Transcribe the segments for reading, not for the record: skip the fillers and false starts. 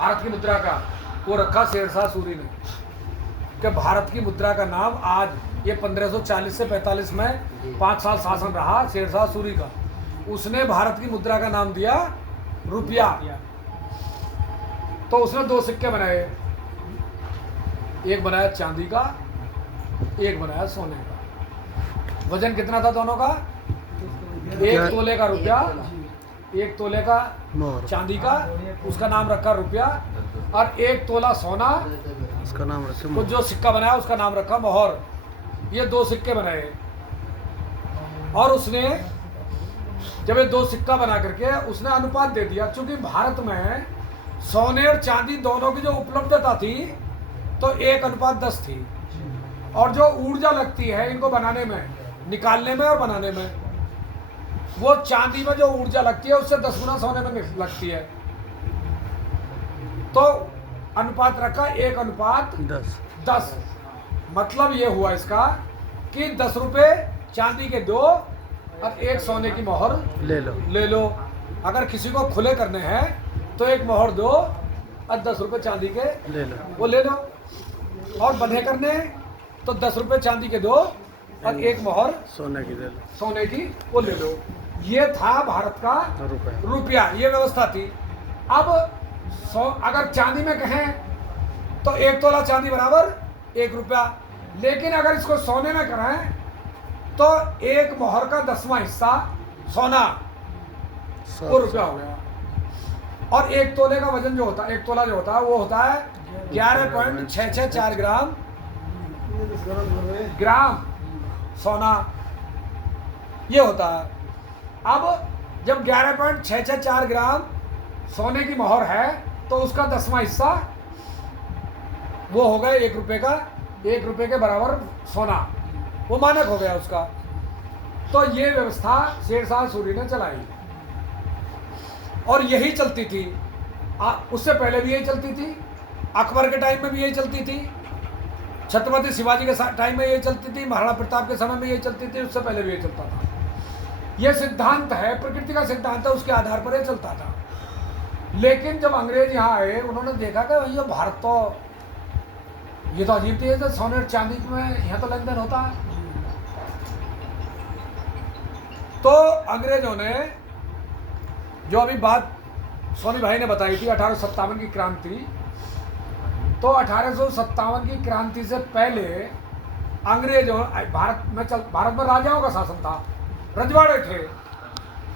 भारत की मुद्रा का, वो रखा शेरशाह सूरी ने कि भारत की मुद्रा का नाम आज ये 1540 से 45 में 5 साल शासन रहा शेरशाह सूरी का, उसने भारत की मुद्रा का नाम दिया रुपया। तो उसने 2 सिक्के बनाए, एक बनाया चांदी का, एक बनाया सोने का। वजन कितना था दोनों का? 1 तोले का रुपया, 1 तोले का चांदी का, उसका नाम रखा रुपया, और 1 तोला सोना, उसका नाम रखा तो जो सिक्का बनाया उसका नाम रखा मोहर। ये 2 सिक्के बनाए, और उसने जब ये 2 सिक्का बना करके उसने अनुपात दे दिया। चूंकि भारत में सोने और चांदी दोनों की जो उपलब्धता थी तो 1:10 थी, और जो ऊर्जा लगती है इनको बनाने में, निकालने में और बनाने में, वो चांदी में जो ऊर्जा लगती है उससे 10 गुना सोने में लगती है। तो अनुपात रखा 1:10। मतलब ये हुआ इसका कि 10 रुपए चांदी के 2 और 1 सोने की मोहर ले लो। अगर किसी को खुले करने हैं तो 1 मोहर दो और 10 रुपए चांदी के वो ले लो, और बंधे करने तो 10 रुपए चांदी के 2 और 1 मोहर सोने की वो ले लो। ये था भारत का रुपया, ये व्यवस्था थी। अब अगर चांदी में कहें तो 1 तोला चांदी बराबर 1 रुपया, लेकिन अगर इसको सोने में करें तो 1 मोहर का 10वां हिस्सा सोना, वो रुपया हो गया। और 1 तोले का वजन जो होता है, 1 तोला जो होता है वो होता है 11.664 ग्राम सोना, ये होता है। अब जब 11.664 ग्राम सोने की मोहर है तो उसका 10वां हिस्सा वो हो गया 1 रुपये का, 1 रुपये के बराबर सोना, वो मानक हो गया उसका। तो ये व्यवस्था शेरशाह सूरी ने चलाई, और यही चलती थी। उससे पहले भी यही चलती थी, अकबर के टाइम में भी यही चलती थी, छत्रपति शिवाजी के टाइम में यही चलती थी, महाराणा प्रताप के समय में यही चलती थी, उससे पहले भी यही चलता था। यह सिद्धांत है, प्रकृति का सिद्धांत है, उसके आधार पर यह चलता था। लेकिन जब अंग्रेज यहाँ आए, उन्होंने देखा कि भैया भारत तो ये तो अजीब चीज है, सोने और चांदी में यहाँ तो लेन देन होता है। तो अंग्रेजों ने जो अभी बात सोनी भाई ने बताई थी 1857 की क्रांति, तो 1857 की क्रांति से पहले अंग्रेजों भारत में राजाओं का शासन था, रजवाड़े थे।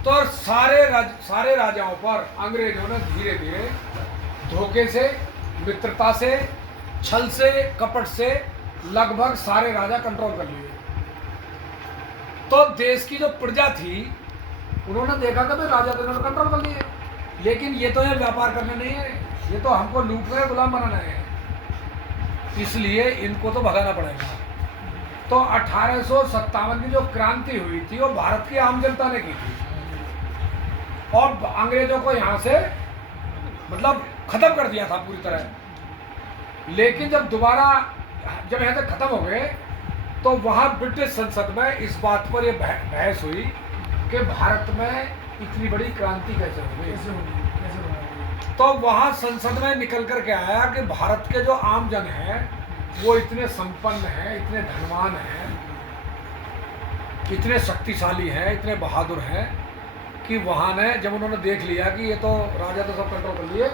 तो सारे राजाओं पर अंग्रेजों ने धीरे धीरे धोखे से, मित्रता से, छल से, कपट से लगभग सारे राजा कंट्रोल कर लिए। तो देश की जो प्रजा थी उन्होंने देखा कि भाई राजा तो इन्होंने कंट्रोल कर लिए, लेकिन ये तो ये व्यापार करने नहीं है, ये तो हमको लूट रहे, गुलाम बनाना है, इसलिए इनको तो भगाना पड़ेगा। तो 1857 की जो क्रांति हुई थी वो भारत की आम जनता ने की थी, और अंग्रेजों को यहाँ से मतलब खत्म कर दिया था पूरी तरह। लेकिन जब यहाँ से खत्म हो गए तो वहाँ ब्रिटिश संसद में इस बात पर यह बहस हुई कि भारत में इतनी बड़ी क्रांति कैसे हो गई। तो वहाँ संसद में निकल कर के आया कि भारत के जो आम जन हैं वो इतने संपन्न हैं, इतने धनवान हैं, इतने शक्तिशाली हैं, इतने बहादुर हैं कि वहाँ ने जब उन्होंने देख लिया कि ये तो राजा तो सब कंट्रोल कर लिए,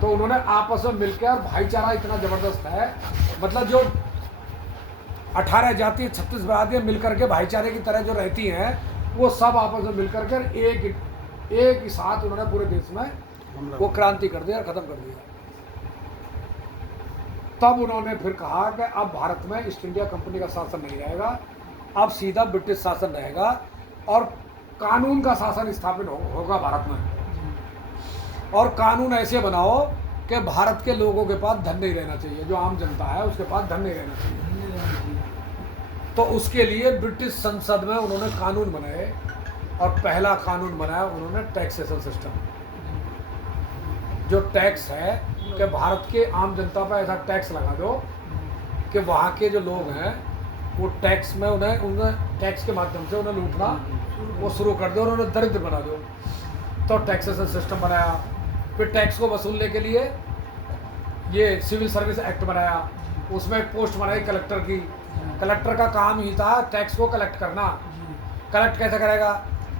तो उन्होंने आपस में मिलकर, भाईचारा इतना ज़बरदस्त है, मतलब जो 18 जाति 36 बरादरियाँ मिलकर के भाईचारे की तरह जो रहती हैं वो सब आपस में मिलकर के एक ही साथ उन्होंने पूरे देश में वो क्रांति कर दिया, ख़त्म कर दिया। तब उन्होंने फिर कहा कि अब भारत में ईस्ट इंडिया कंपनी का शासन नहीं रहेगा, अब सीधा ब्रिटिश शासन रहेगा और कानून का शासन स्थापित होगा भारत में। और कानून ऐसे बनाओ कि भारत के लोगों के पास धन नहीं रहना चाहिए, जो आम जनता है उसके पास धन नहीं रहना चाहिए। तो उसके लिए ब्रिटिश संसद में उन्होंने कानून बनाए, और पहला कानून बनाया उन्होंने टैक्सेशन सिस्टम। जो टैक्स है कि भारत के आम जनता पर ऐसा टैक्स लगा दो कि वहाँ के जो लोग हैं वो टैक्स में उन्हें टैक्स के माध्यम से उन्हें लूटना वो शुरू कर दो और उन्हें दरिद्र बना दो। तो टैक्सेशन सिस्टम बनाया फिर टैक्स को वसूलने के लिए ये सिविल सर्विस एक्ट बनाया, उसमें एक पोस्ट बनाई कलेक्टर की। कलेक्टर का काम ही था टैक्स को कलेक्ट करना। कलेक्ट कैसे करेगा?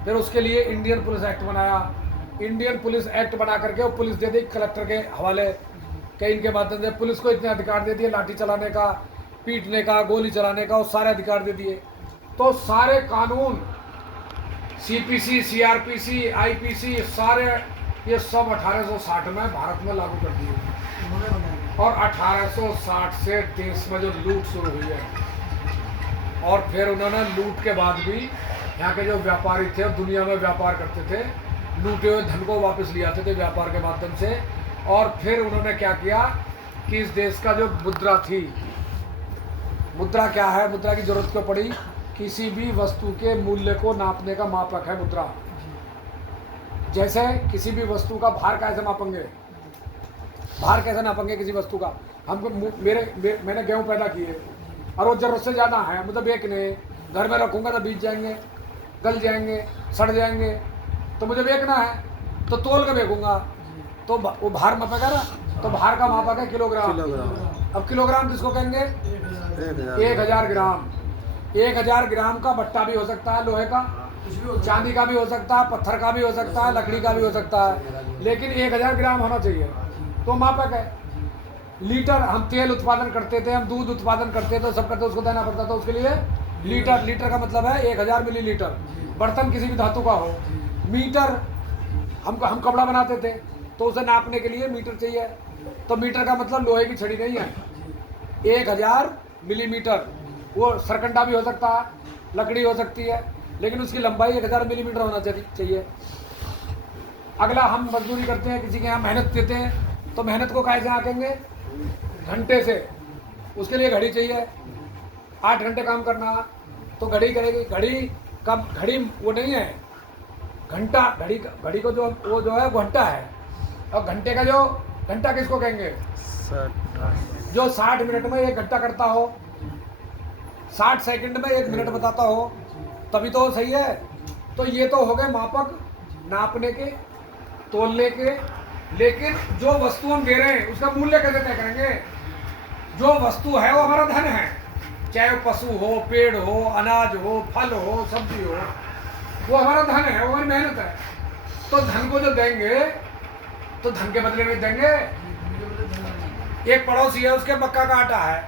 फिर उसके लिए इंडियन पुलिस एक्ट बनाया। इंडियन पुलिस एक्ट बना करके वो पुलिस दे दी कलेक्टर के हवाले, कि इनके माध्यम से पुलिस को इतने अधिकार दे दिए, लाठी चलाने का, पीटने का, गोली चलाने का, वो सारे अधिकार दे दिए। तो सारे कानून सीपीसी, सीआरपीसी, आईपीसी, सारे ये सब 1860 में भारत में लागू कर दिए। और 1860 से देश में जो लूट शुरू हुई है, और फिर उन्होंने लूट के बाद भी यहाँ के जो व्यापारी थे, दुनिया में व्यापार करते थे, लूटे हुए धन को वापस ले आते थे व्यापार के माध्यम से। और फिर उन्होंने क्या किया कि इस देश का जो मुद्रा थी, मुद्रा क्या है, मुद्रा की जरूरत क्यों पड़ी? किसी भी वस्तु के मूल्य को नापने का मापक है मुद्रा। जैसे किसी भी वस्तु का भार कैसे मापेंगे? भार कैसे नापेंगे किसी वस्तु का? हमको मैंने गेहूं पैदा किए और वो जरूरत से ज़्यादा है, मतलब बेचने, घर में रखूँगा तो बीत जाएंगे, गल जाएंगे, सड़ जाएंगे, तो मुझे बेचना है तो तोल के बेचूंगा, तो वो भार मापेगा ना। तो भार का मापक है किलोग्राम। अब किलोग्राम किसको कहेंगे? 1000 ग्राम। 1000 ग्राम का बट्टा भी हो सकता है, लोहे का, चांदी का भी हो सकता है, पत्थर का भी हो सकता है, लकड़ी का भी हो सकता है, लेकिन 1000 ग्राम होना चाहिए, तो मापक है। लीटर, हम तेल उत्पादन करते थे, हम दूध उत्पादन करते थे, सब करते, उसको देना पड़ता था उसके लिए लीटर। लीटर का मतलब है 1000 मिलीलीटर। बर्तन किसी भी धातु का हो। मीटर, हम कपड़ा बनाते थे तो उसे नापने के लिए मीटर चाहिए, तो मीटर का मतलब लोहे की छड़ी नहीं है। 1000 मिलीमीटर, वो सरकंडा भी हो सकता है, लकड़ी हो सकती है, लेकिन उसकी लंबाई 1000 मिलीमीटर होना चाहिए। अगला, हम मजदूरी करते हैं, किसी के यहाँ मेहनत देते हैं, तो मेहनत को कैसे आंकेंगे? घंटे से। उसके लिए घड़ी चाहिए, 8 घंटे काम करना, तो घड़ी करेगी। घड़ी वो नहीं है घंटा, घड़ी को जो है घंटा है। और घंटे का जो घंटा किसको कहेंगे? जो 60 मिनट में 1 घंटा करता हो, 60 सेकंड में 1 मिनट बताता हो, तभी तो सही है। तो ये तो हो गए मापक, नापने के, तोलने के। लेकिन जो वस्तु हम दे रहे हैं उसका मूल्य कैसे तय करेंगे? जो वस्तु है वो हमारा धन है, चाहे वो पशु हो, पेड़ हो, अनाज हो, फल हो, सब्जी हो, वो हमारा धन है, वो हमारी मेहनत है। तो धन को जो देंगे तो धन के बदले में देंगे। एक पड़ोसी है, उसके मक्का का आटा है,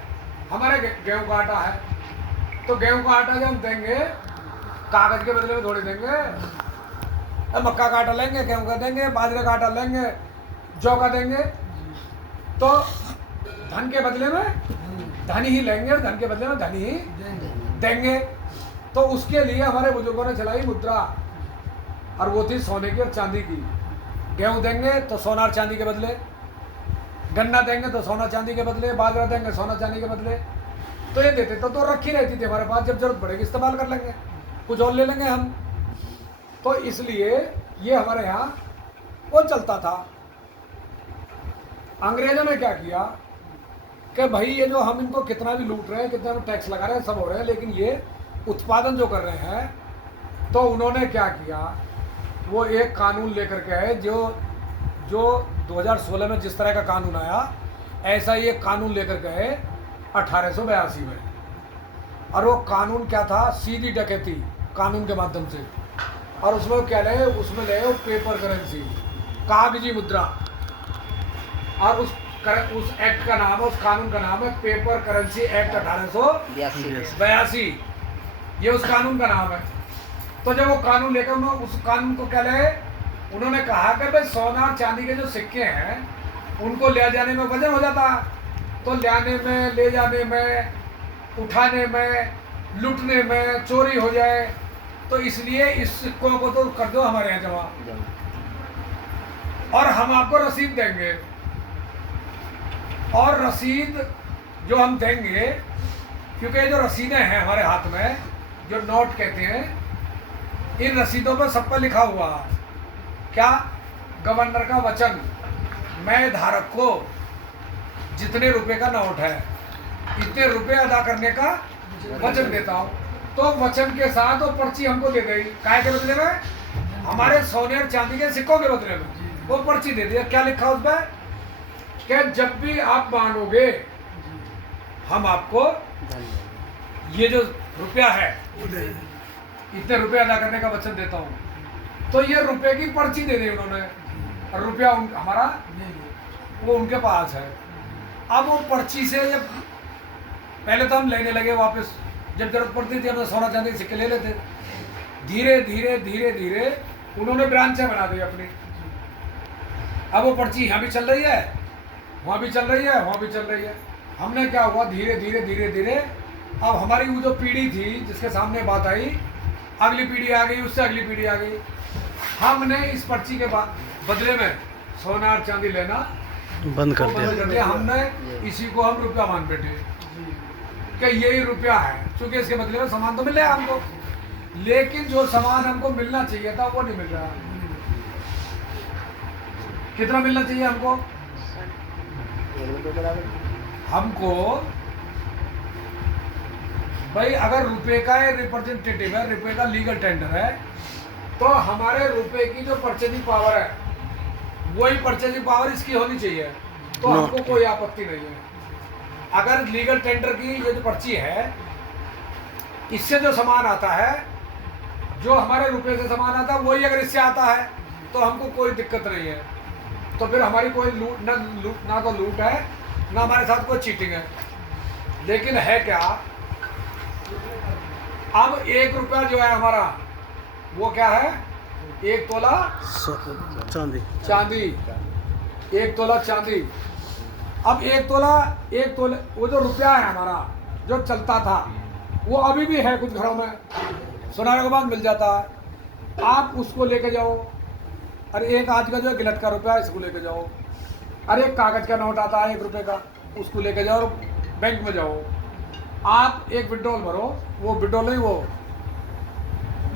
हमारे गेहूं का आटा है, तो गेहूं का आटा जो हम देंगे कागज के बदले में थोड़ी देंगे। अब मक्का का आटा लेंगे, गेहूं का देंगे, बाजरे का आटा लेंगे, जौ का देंगे, तो धन के बदले में धन ही लेंगे और धन के बदले में धन ही देंगे। तो उसके लिए हमारे बुजुर्गों ने चलाई मुद्रा, और वो थी सोने की और चांदी की। गेहूं देंगे तो सोना और चांदी के बदले, गन्ना देंगे तो सोना चांदी के बदले, बाजरा देंगे सोना चांदी के बदले। तो ये देते तो रखी रहती थी हमारे पास, जब जरूरत पड़ेगी इस्तेमाल कर लेंगे, कुछ और ले लेंगे हम। तो इसलिए ये हमारे यहाँ वो चलता था। अंग्रेजों ने क्या किया कि भाई ये जो हम इनको कितना भी लूट रहे हैं, कितना भी टैक्स लगा रहे हैं, सब हो रहे हैं, लेकिन ये उत्पादन जो कर रहे हैं, तो उन्होंने क्या किया, वो एक कानून लेकर के आए, जो 2016 में जिस तरह का कानून आया, ऐसा ही एक कानून लेकर के आए 1882 में। और वो कानून क्या था? सीधी डकैती कानून के माध्यम से। और उसमें क्या ले, उसमें ले पेपर करेंसी, कागजी मुद्रा। और उस एक्ट का नाम है, उस कानून का नाम है पेपर करेंसी एक्ट 1882। ये उस कानून का नाम है। तो जब वो कानून लेकर उन्होंने उस कानून को क्या ले, उन्होंने कहा कि भाई सोना और चांदी के जो सिक्के हैं उनको ले जाने में वजन हो जाता, तो लाने में, ले जाने में, उठाने में, लूटने में चोरी हो जाए, तो इसलिए इस सिक्कों को तो कर दो हमारे यहाँ जमा, और हम आपको रसीद देंगे। और रसीद जो हम देंगे, क्योंकि जो रसीदें हैं हमारे हाथ में, जो नोट कहते हैं, इन रसीदों पर सब पर लिखा हुआ क्या? गवर्नर का वचन, मैं धारक को जितने रुपए का नोट है इतने रुपए अदा करने का वचन देता हूँ। तो वचन के साथ वो पर्ची हमको दे गई, काय के बदले में? हमारे सोने और चांदी के सिक्कों के बदले में। वो पर्ची दे दिया। क्या लिखा उस पर कि जब भी आप मांगोगे हम आपको ये जो रुपया है इतने रुपए अदा करने का वचन देता हूँ। तो ये रुपए की पर्ची दे दी उन्होंने और रुपया हमारा वो उनके पास है। अब वो पर्ची से जब पहले तो हम लेने लगे वापस, जब जरूरत पड़ती थी हम सोना चांदी के सिक्के ले लेते। धीरे धीरे धीरे धीरे उन्होंने ब्रांचें बना दी अपनी। अब वो पर्ची यहाँ भी चल रही है, वहाँ भी चल रही है, वहाँ भी चल रही है। हमने क्या हुआ, धीरे धीरे धीरे धीरे अब हमारी वो जो पीढ़ी थी जिसके सामने बात आई, अगली पीढ़ी आ गई, उससे अगली पीढ़ी आ गई। हमने इस पर्ची के बदले में सोना और चांदी लेना बंद कर दिया। हमने इसी को हम रुपया मान बैठे कि यही रुपया है, क्योंकि इसके बदले में सामान तो मिल रहा है हमको, लेकिन जो सामान हमको मिलना चाहिए था वो नहीं मिल रहा। कितना मिलना चाहिए हमको? हमको भाई अगर रुपए का रिप्रेजेंटेटिव है, रुपए का लीगल टेंडर है, तो हमारे रुपए की जो परचेजिंग पावर है वही परचेजिंग पावर इसकी होनी चाहिए। तो हमको कोई आपत्ति नहीं है। अगर लीगल टेंडर की ये जो पर्ची है इससे जो सामान आता है, जो हमारे रुपए से सामान आता है वही अगर इससे आता है तो हमको कोई दिक्कत नहीं है। तो फिर हमारी कोई ना तो लूट है ना हमारे साथ कोई चीटिंग है। लेकिन है क्या, अब 1 रुपया जो है हमारा वो क्या है, 1 तोला चांदी, 1 तोला चांदी। अब 1 तोले वो जो रुपया है हमारा जो चलता था वो अभी भी है कुछ घरों में, सुनाने के बाद मिल जाता है। आप उसको लेके जाओ, अरे एक आज का जो है गिलट का रुपया इसको लेके जाओ, अरे एक कागज का नोट आता है 1 रुपये का उसको लेके जाओ, बैंक में जाओ, आप एक विड्रॉल भरो, वो विड्रॉल नहीं वो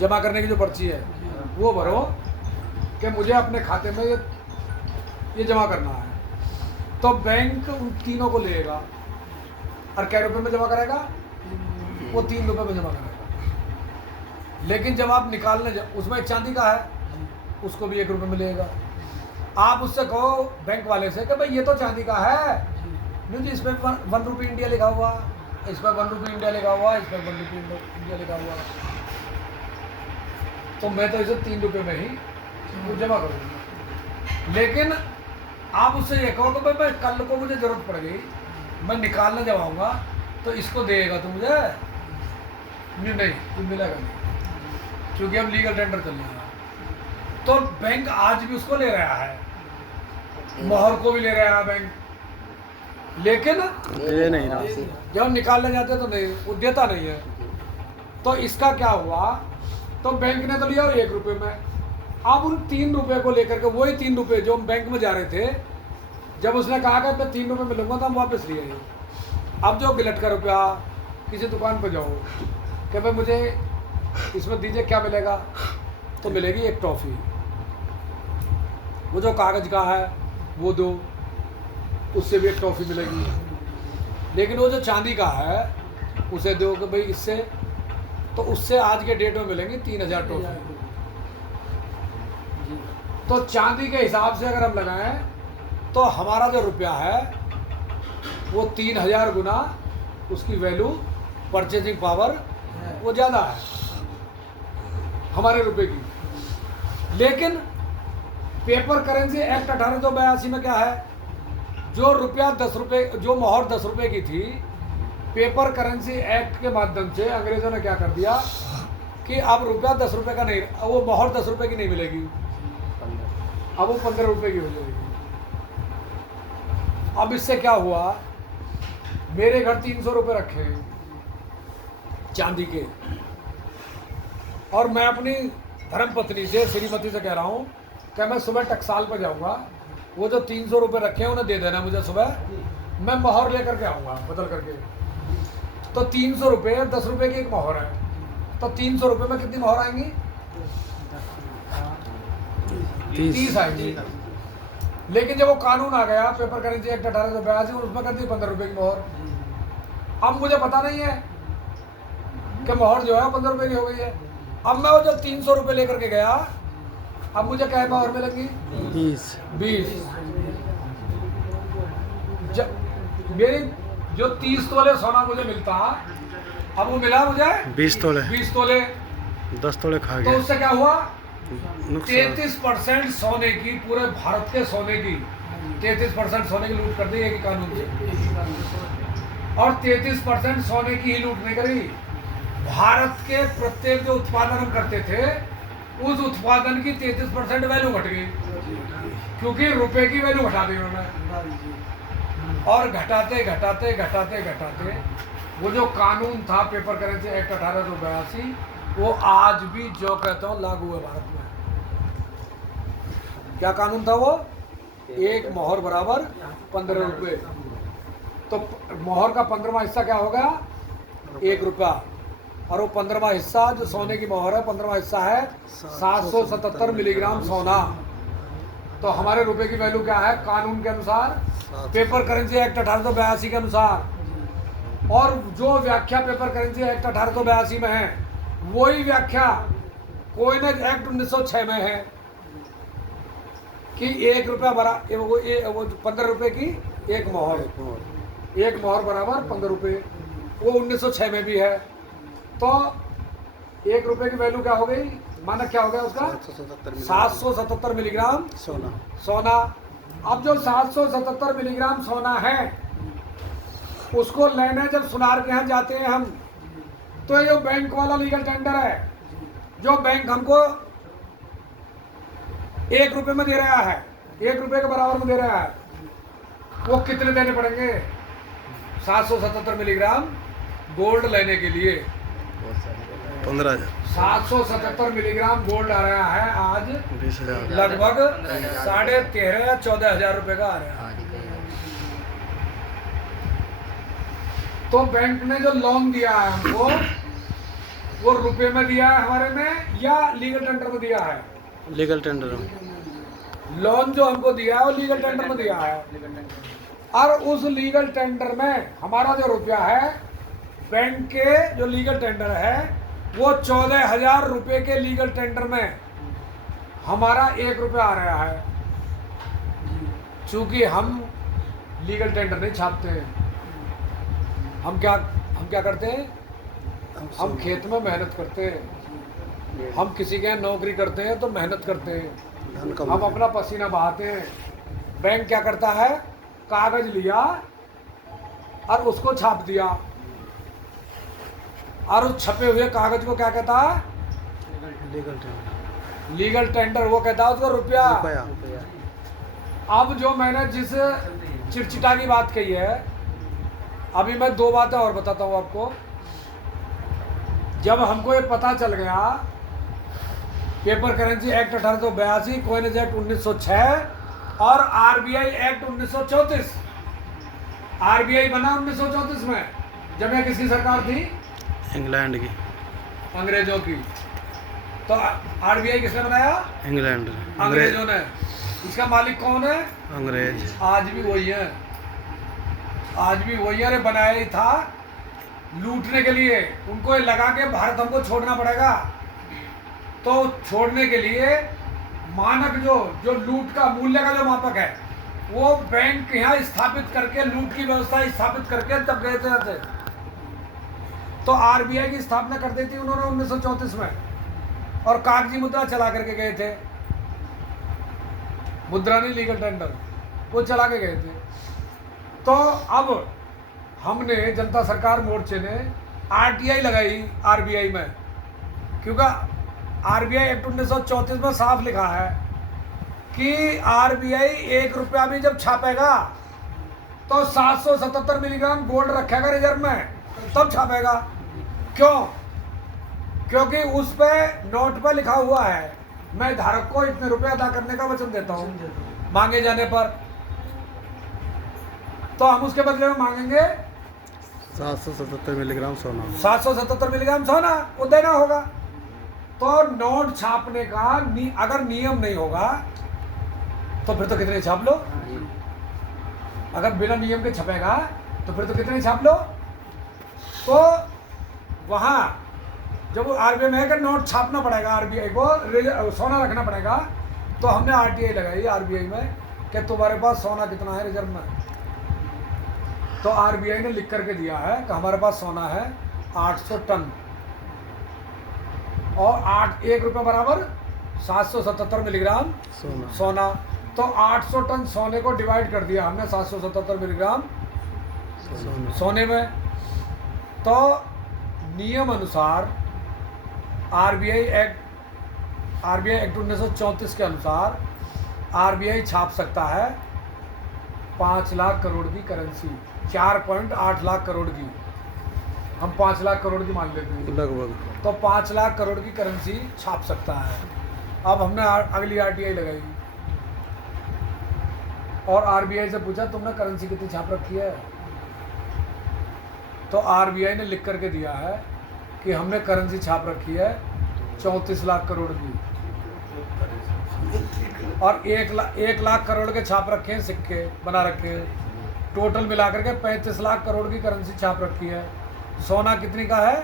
जमा करने की जो पर्ची है वो भरो कि मुझे अपने खाते में ये जमा करना है। तो बैंक उन तीनों को लेगा और क्या रुपए में जमा करेगा, वो 3 रुपये में जमा करेगा। लेकिन जब आप निकालने उसमें चांदी का है उसको भी 1 रुपये में लेगा। आप उससे कहो बैंक वाले से कि भाई ये तो चांदी का है, नहीं जी इस पर 1 रुपये इंडिया लिखा हुआ, इस पर 1 रुपये इंडिया लिखा हुआ, इस पर 1 रुपये इंडिया लिखा हुआ, तो मैं तो इसे 3 रुपये में ही जमा करूँगा। लेकिन आप उससे ये कहो कि भाई मैं कल को मुझे ज़रूरत पड़ गई, मैं निकालने जब आऊँगा तो इसको देगा तो मुझे नहीं तो मिलेगा नहीं, क्योंकि अब लीगल टेंडर चल रहा है। तो बैंक आज भी उसको ले रहा है, मोहर को भी ले रहा है बैंक, लेकिन दे नहीं रहा। जब निकालने जाते तो नहीं, वो देता नहीं है। तो इसका क्या हुआ, तो बैंक ने तो लिया 1 रुपये में, अब उन 3 रुपये को लेकर के वही 3 रुपये जो हम बैंक में जा रहे थे, जब उसने कहा कि मैं 3 रुपये में लूँगा तो हम वापस लिए। अब जो गिलट का रुपया किसी दुकान पर जाओ कि भाई मुझे इसमें दीजिए, क्या मिलेगा, तो मिलेगी एक टॉफ़ी, वो जो कागज़ का है वो दो, उससे भी एक टॉफ़ी मिलेगी। लेकिन वो जो चांदी का है उसे दो कि भाई इससे, तो उससे आज के डेट में मिलेंगी 3000 टॉफ़ी। तो चांदी के हिसाब से अगर हम लगाएं तो हमारा जो रुपया है वो 3000 गुना उसकी वैल्यू, परचेजिंग पावर वो ज़्यादा है हमारे रुपए की। लेकिन पेपर करेंसी एक्ट 1882 में क्या है, जो रुपया 10 रुपये, जो मोहर 10 रुपये की थी, पेपर करेंसी एक्ट के माध्यम से अंग्रेज़ों ने क्या कर दिया कि अब रुपया 10 रुपये का नहीं, वो मोहर 10 रुपये की नहीं मिलेगी, अब वो 15 रुपये की हो जाएगी। अब इससे क्या हुआ, मेरे घर 300 रुपये रखे हैं चांदी के, और मैं अपनी धर्मपत्नी से, श्रीमती से कह रहा हूँ कि मैं सुबह टकसाल पर जाऊँगा, वो जो 300 रुपये रखे हैं उन्हें दे देना मुझे, सुबह मैं मोहर लेकर के आऊँगा बदल करके। तो 300 रुपये, 10 रुपये की एक मोहर है, तो 300 रुपये में कितनी मोहर आएंगी, 30 आएंगी। लेकिन जब वो कानून आ गया पेपर करेंसी एक्ट 1882, उसमें कर दी 15 रुपये की मोहर। अब मुझे पता नहीं है कि मोहर जो है 15 रुपये की हो गई है। अब मैं वो जो 300 रुपये लेकर के गया अब मुझे क्या पावर मिलेंगी? 20 मेरी जो 30 तोले सोना मुझे मिलता, अब वो मिला मुझे 20 तोले 20 तोले। 10 तोले खा तो गए उससे क्या हुआ? नुकसान 33% सोने की, पूरे भारत के सोने की 33% सोने की लूट कर दी एक ही कानून से। और 33% सोने की ही लूट नहीं करी, भारत के प्रत्येक जो उत्पादन हम करते थे उस उत्पादन की 33% वैल्यू घट गई, क्योंकि रुपए की वैल्यू घटा दी उन्होंने। और घटाते घटाते घटाते घटाते वो जो कानून था पेपर करेंसी एक्ट 1882, वो आज भी जो कहता हूँ लागू है भारत में। क्या कानून था वो? एक मोहर बराबर 15 रुपये। तो मोहर का 15वां हिस्सा क्या होगा? 1 रुपया। और वो 15वां हिस्सा जो सोने की मोहर है, 15वां हिस्सा है 777 मिलीग्राम सोना। तो हमारे रुपए की वैल्यू क्या है कानून के अनुसार? पेपर करेंसी एक्ट 1882 के अनुसार। और जो व्याख्या पेपर करेंसी एक्ट 1882 में है, वही व्याख्या कोइनेज एक्ट 1906 में है कि 1 रुपया वो 15 रुपए की एक मोहर, एक मोहर बराबर 15 रुपये। वो 1906 में भी है। तो 1 रुपये की वैल्यू क्या हो गई? मानक क्या हो गया उसका? 777 मिलीग्राम सोना। अब जो 777 मिलीग्राम सोना है, उसको लेने जब सुनार के यहाँ जाते हैं हम, तो ये बैंक वाला लीगल टेंडर है जो बैंक हमको 1 रुपये में दे रहा है, 1 रुपये के बराबर में दे रहा है। वो कितने देने पड़ेंगे? 777 मिलीग्राम गोल्ड लेने के लिए 15,000 777 मिलीग्राम गोल्ड आ रहा है आज 20,000 लगभग 13,500 या 14,000 रुपए का आ रहा है। तो बैंक ने जो लोन दिया है हमको, वो रुपए में दिया है हमारे में या लीगल टेंडर में दिया है? लीगल टेंडर लोन जो हमको दिया है वो लीगल टेंडर में दिया है। और उस लीगल टेंडर में हमारा जो रुपया है, बैंक के जो लीगल टेंडर है, वो 14,000 रुपये के लीगल टेंडर में हमारा 1 रुपया आ रहा है। चूंकि हम लीगल टेंडर नहीं छापते हैं, हम क्या करते हैं? हम खेत में मेहनत करते हैं, हम किसी के यहाँ नौकरी करते हैं तो मेहनत करते हैं, हम अपना पसीना बहाते हैं। बैंक क्या करता है? कागज लिया और उसको छाप दिया, और उस छपे हुए कागज को क्या कहता है? Legal tender. वो कहता है उसको रुपया। अब जो मैंने जिस चिड़चिटा की बात कही है, अभी मैं 2 बातें और बताता हूँ आपको। जब हमको ये पता चल गया paper currency act 1882, coinage act 1906 और आरबीआई एक्ट 1934। आरबीआई बना 1934 में, जब यह किसकी सरकार थी? इंग्लैंड की, अंग्रेजों की। तो आरबीआई किसने बनाया? इंग्लैंड अंग्रेजों ने। इसका मालिक कौन है? अंग्रेज। आज भी वही है, आज भी वही है। अरे बनाया ही था लूटने के लिए। उनको ये लगा के भारत हमको छोड़ना पड़ेगा, तो छोड़ने के लिए मानक जो लूट का मूल्य का जो मापक है, वो बैंक यहाँ स्थापित करके लूट की व्यवस्था स्थापित करके तब गए थे। तो आरबीआई की स्थापना कर दी थी उन्होंने 1934 में, और कागजी मुद्रा चला करके गए थे। मुद्रा नहीं, लीगल टेंडर, वो चला के गए थे। तो अब हमने जनता सरकार मोर्चे ने आरटीआई लगाई आरबीआई में, क्योंकि आरबीआई एक्ट 1934 में साफ लिखा है कि आरबीआई 1 रुपया भी जब छापेगा तो 777 मिलीग्राम गोल्ड रखेगा रिजर्व में, तब छापेगा। क्यों? क्योंकि उस पे नोट पे लिखा हुआ है, मैं धारक को इतने रुपए अदा करने का वचन देता हूँ मांगे जाने पर। तो हम उसके बदले में मांगेंगे 777 मिलीग्राम सोना। 777 मिलीग्राम सोना, वो देना होगा। तो नोट छापने का अगर नियम नहीं होगा तो फिर तो कितने छाप लो। अगर बिना नियम के छपेगा तो फिर तो कितने छाप लो। तो वहाँ जब आरबीआई में है कि नोट छापना पड़ेगा, आरबीआई को सोना रखना पड़ेगा, तो हमने आरटीआई लगाई आरबीआई में कि तुम्हारे पास सोना कितना है रिजर्व में। तो आरबीआई ने लिख करके दिया है कि हमारे पास सोना है 800 टन और 1 रुपये बराबर 777 मिलीग्राम सोना सोना। तो 800 टन सोने को डिवाइड कर दिया हमने 777 मिलीग्राम सोना सोने में। तो नियम अनुसार आरबीआई एक्ट 1934 के अनुसार आरबीआई छाप सकता है 5 लाख करोड़ की करेंसी, 4.8 लाख करोड़ की, हम 5 लाख करोड़ की मान लेते हैं, लगभग। तो 5 लाख करोड़ की करेंसी छाप सकता है। अब हमने अगली आरटीआई लगाई और आरबीआई से पूछा तुमने करेंसी कितनी छाप रखी है। तो आरबीआई ने लिख करके दिया है कि हमने करेंसी छाप रखी है 34 लाख करोड़ की और 1 लाख करोड़ के छाप रखे हैं, सिक्के बना रखे हैं। टोटल मिलाकर के 35 लाख करोड़ की करेंसी छाप रखी है। सोना कितनी का है?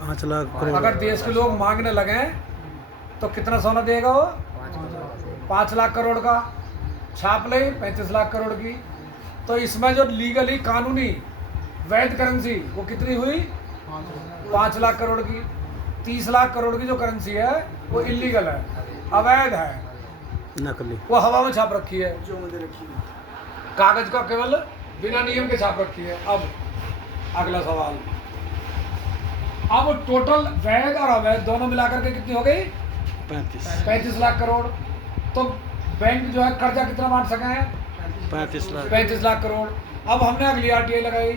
5 लाख करोड़। अगर देश के लोग मांगने लगे तो कितना सोना देगा वो? 5 लाख करोड़ का छाप ले 35 लाख करोड़ की। तो इसमें जो लीगली कानूनी वैध करेंसी वो कितनी हुई? 5 लाख करोड़ की। 30 लाख करोड़ की जो करेंसी है वो इलीगल है, अवैध है, नकली। वो हवा में छाप रखी है, कागज का केवल बिना नियम के छाप रखी है। अब अगला सवाल, अब टोटल वैध और अवैध दोनों मिलाकर के कितनी हो गई? 35 लाख करोड़। तो बैंक जो है कर्जा कितना बांट सके हैं? 35 लाख करोड़। अब हमने अगली आरटीआई लगाई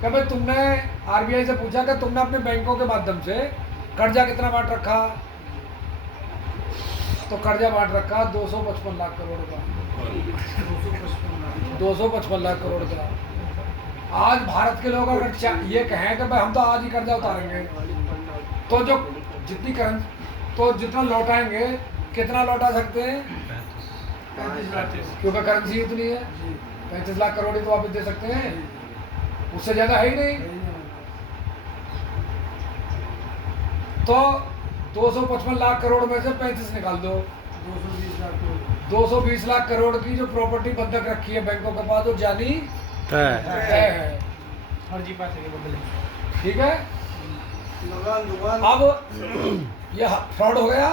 कि भाई तुमने आरबीआई से पूछा कि तुमने अपने बैंकों के माध्यम से कर्जा कितना बांट रखा? तो कर्जा बांट रखा 255 लाख करोड़ का, 255 लाख करोड़ का। आज भारत के लोग अगर ये कहें कि भाई हम तो आज ही कर्जा उतारेंगे, तो जो जितनी तो जितना लौटाएंगे कितना लौटा सकते हैं? 35 लाख, क्योंकि करेंसी इतनी है 35 लाख करोड़ ही तो वापस दे सकते हैं, उससे ज्यादा है ही नहीं। तो 255 लाख करोड़ में से 35 निकाल दो, 220 लाख करोड़ की जो प्रॉपर्टी बंधक रखी है बैंकों के पास, वो जानी तय है, ठीक है। अब यह फ्रॉड हो गया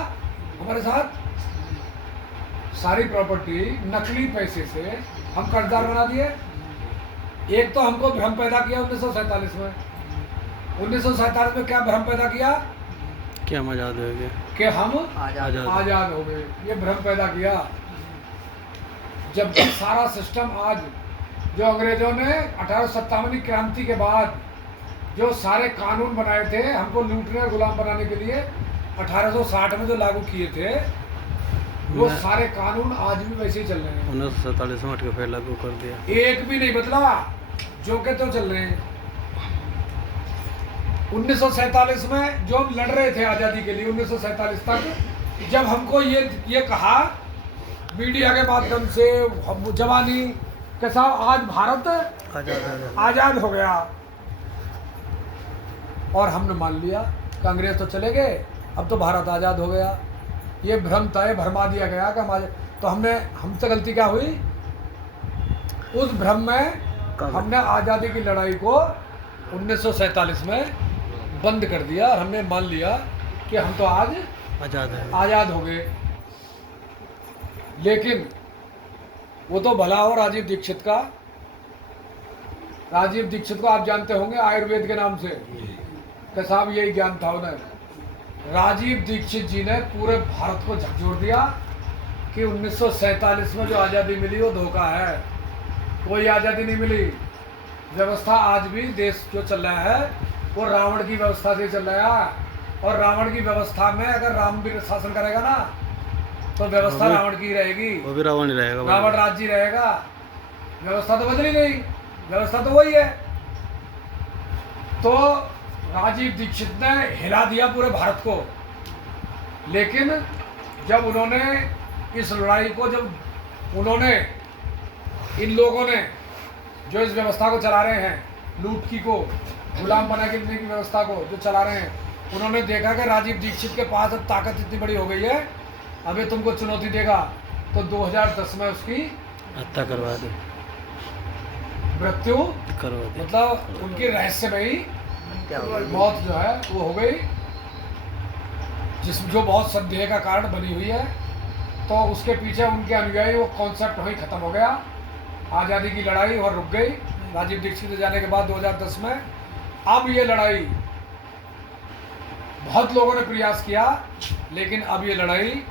हमारे साथ। सारी प्रॉपर्टी नकली पैसे से हम कर्जदार बना दिए। एक तो हमको भ्रम पैदा किया 1947 में। 1947 में क्या भ्रम पैदा किया? कि हम आज़ाद हो गए, कि हम आज़ाद हो गए, ये भ्रम पैदा किया। जब सारा सिस्टम आज जो अंग्रेजों ने 1857 की क्रांति के बाद जो सारे कानून बनाए थे हमको लूटने और गुलाम बनाने के लिए 1860 में जो लागू किए थे, वो सारे कानून आज भी वैसे ही चल रहे हैं। 1947 में हट के फिर लागू कर दिया, एक भी नहीं बदला, जो के तो चल रहे हैं। 1947 में जो हम लड़ रहे थे आज़ादी के लिए, 1947 तक जब हमको ये कहा मीडिया के माध्यम से जवानी के साथ आज भारत आज़ाद हो गया, और हमने मान लिया कि अंग्रेज तो चले गए, अब तो भारत आज़ाद हो गया। ये भ्रम था, ये भरमा दिया गया कि हम तो हमसे गलती क्या हुई? उस भ्रम में हमने आज़ादी की लड़ाई को 1947 में बंद कर दिया और हमने मान लिया कि हम तो आज आज़ाद हो गए। लेकिन वो तो भला हो राजीव दीक्षित का। राजीव दीक्षित को आप जानते होंगे आयुर्वेद के नाम से, कि साहब यही ज्ञान था उन्हें। राजीव दीक्षित जी ने पूरे भारत को झकझोर दिया कि 1947 में जो आज़ादी मिली वो धोखा है, कोई आज़ादी नहीं मिली। व्यवस्था आज भी देश जो चल रहा है वो रावण की व्यवस्था से चल रहा है, और रावण की व्यवस्था में अगर राम भी शासन करेगा ना तो व्यवस्था रावण की रहेगी, वो भी रावण ही रहेगा, रावण राज्य रहेगा। व्यवस्था तो बदली नहीं, व्यवस्था तो वही है। तो राजीव दीक्षित ने हिला दिया पूरे भारत को। लेकिन जब उन्होंने इस लड़ाई को, जब उन्होंने इन लोगों ने जो इस व्यवस्था को चला रहे हैं, लूट की को गुलाम बना के देने की व्यवस्था को जो चला रहे हैं, उन्होंने देखा कि राजीव दीक्षित के पास अब ताकत इतनी बड़ी हो गई है अभी तुमको चुनौती देगा तो 2010 में उसकी हत्या करवा दे, मृत्यु करवा दे। मतलब उनकी रहस्यमयी मौत जो है वो हो गई, जो बहुत संदेह का कारण बनी हुई है। तो उसके पीछे उनके अनुयायी वो कॉन्सेप्ट वहीं खत्म हो गया, आज़ादी की लड़ाई और रुक गई राजीव दीक्षित के जाने के बाद 2010 में। अब ये लड़ाई बहुत लोगों ने प्रयास किया, लेकिन अब ये लड़ाई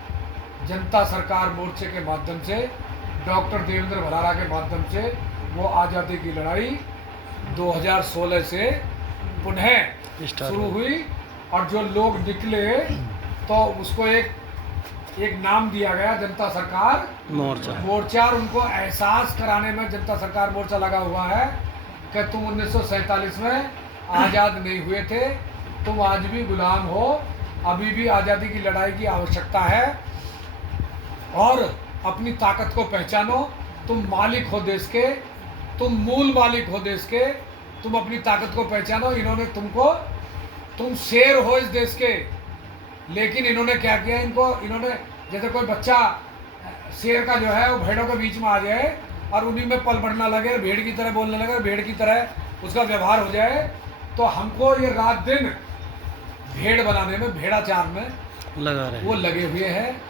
जनता सरकार मोर्चे के माध्यम से, डॉक्टर देवेंद्र भलारा के माध्यम से वो आज़ादी की लड़ाई 2016 से पुनः शुरू हुई। और जो लोग निकले तो उसको एक नाम दिया गया जनता सरकार मोर्चा। और उनको एहसास कराने में जनता सरकार मोर्चा लगा हुआ है कि तुम 1947 में आज़ाद नहीं हुए थे, तुम आज भी गुलाम हो, अभी भी आज़ादी की लड़ाई की आवश्यकता है और अपनी ताकत को पहचानो। तुम मालिक हो देश के, तुम मूल मालिक हो देश के, तुम अपनी ताकत को पहचानो। तुम शेर हो इस देश के, लेकिन इन्होंने क्या किया, इन्होंने जैसे कोई बच्चा शेर का जो है वो भेड़ों के बीच में आ जाए और उन्हीं में पल बढ़ना लगे, भेड़ की तरह बोलने लगे, भेड़ की तरह उसका व्यवहार हो जाए, तो हमको ये रात दिन भेड़ बनाने में, भेड़ाचार में वो लगे हुए हैं।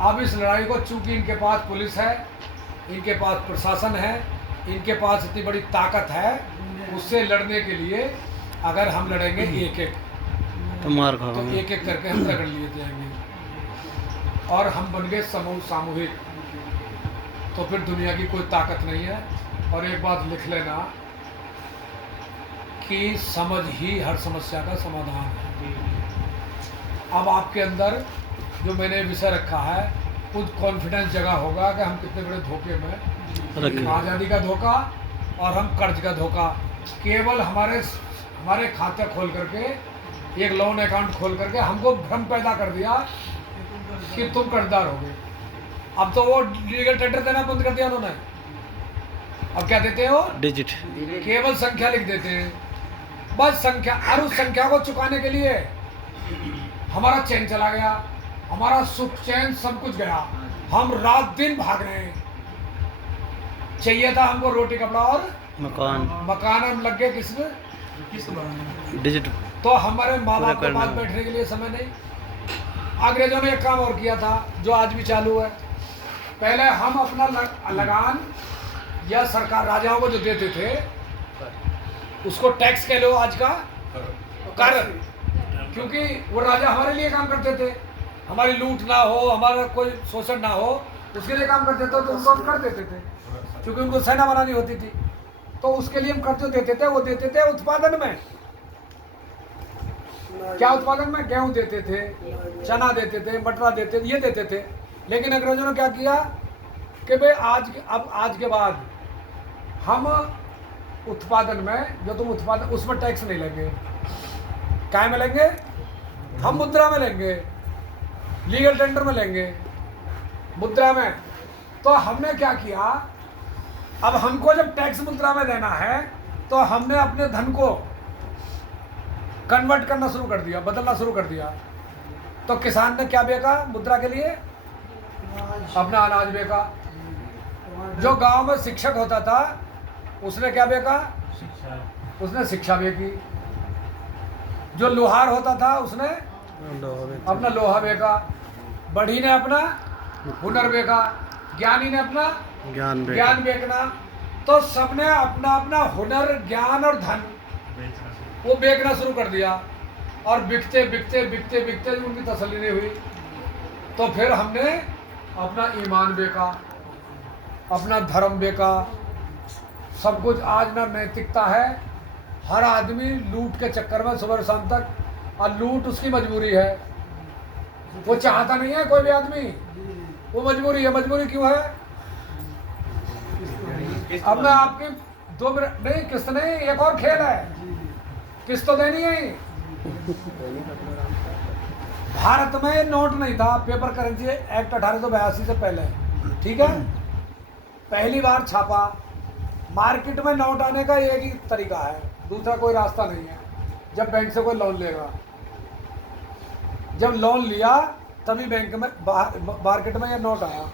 अब इस लड़ाई को, चूंकि इनके पास पुलिस है, इनके पास प्रशासन है, इनके पास इतनी बड़ी ताकत है, उससे लड़ने के लिए अगर हम लड़ेंगे एक एक तो एक एक करके हम रगड़ लिए जाएंगे और हम बन गए सामूहिक, तो फिर दुनिया की कोई ताकत नहीं है। और एक बात लिख लेना कि समझ ही हर समस्या का समाधान है। अब आपके अंदर जो मैंने विषय रखा है, खुद कॉन्फिडेंस जगह होगा कि हम कितने बड़े धोखे में, आज़ादी का धोखा और हम कर्ज का धोखा। केवल हमारे खाते खोल करके, एक लोन अकाउंट खोल करके हमको भ्रम पैदा कर दिया कि तुम कर्जदार हो गए। अब तो वो लीगल टेंडर देना बंद कर दिया उन्होंने। अब क्या देते हो, डिजिट, केवल संख्या लिख देते हैं, बस संख्या। और उस संख्या को चुकाने के लिए हमारा चैन चला गया, हमारा सुख चैन सब कुछ गया, हम रात दिन भाग रहे हैं। चाहिए था हमको रोटी कपड़ा और मकान हम लग गए किसमें, डिजिट। तो हमारे माँ बाप के पास बैठने के लिए समय नहीं। अंग्रेजों ने एक काम और किया था जो आज भी चालू है। पहले हम अपना लगान या सरकार राजाओं को जो देते थे उसको टैक्स कह लो आज का कर, क्योंकि वो राजा हमारे लिए काम करते थे, हमारी लूट ना हो, हमारा कोई शोषण ना हो, उसके लिए काम करते थे। तो उनको हम कर देते थे, क्योंकि उनको सेना बनानी होती थी, तो उसके लिए हम कर्ज देते थे। वो देते थे उत्पादन में, क्या उत्पादन में, गेहूं देते थे, चना देते थे, मटरा देते थे, ये देते थे। लेकिन अंग्रेजों ने क्या किया कि भाई आज के बाद हम उत्पादन में, जो तुम उत्पादन, उसमें टैक्स नहीं लेंगे। काय में लेंगे, हम मुद्रा में लेंगे, लीगल टेंडर में लेंगे, मुद्रा में। तो हमने क्या किया, अब हमको जब टैक्स मुद्रा में देना है तो हमने अपने धन को कन्वर्ट करना शुरू कर दिया, बदलना शुरू कर दिया। तो किसान ने क्या बेचा मुद्रा के लिए, अपना अनाज बेचा। जो गांव में शिक्षक होता था उसने क्या बेचा, उसने शिक्षा बेची। जो लोहार होता था उसने अपना लोहा बेचा। बढ़ी ने अपना हुनर बेचा, ज्ञानी ने अपना ज्ञान बेचना। तो सबने अपना अपना हुनर, ज्ञान और धन वो बेचना शुरू कर दिया। और बिकते बिकते बिकते बिकते उनकी तसल्ली नहीं हुई, तो फिर हमने अपना ईमान बेचा, अपना धर्म बेचा, सब कुछ। आज ना नैतिकता है, हर आदमी लूट के चक्कर में सुबह शाम तक, और लूट उसकी मजबूरी है, वो चाहता नहीं है कोई भी आदमी, वो मजबूरी है। मजबूरी क्यों है, अब मैं आपकी 2 मिनट नहीं, किस्त नहीं, एक और खेल है, किस्त तो देनी है। भारत में नोट नहीं था, पेपर करेंसी एक्ट 1882 से पहले, ठीक है, पहली बार छापा। मार्केट में नोट आने का एक ही तरीका है, दूसरा कोई रास्ता नहीं है। जब बैंक से कोई लोन लेगा, जब लोन लिया तभी बैंक में मार्केट में ये नोट आया।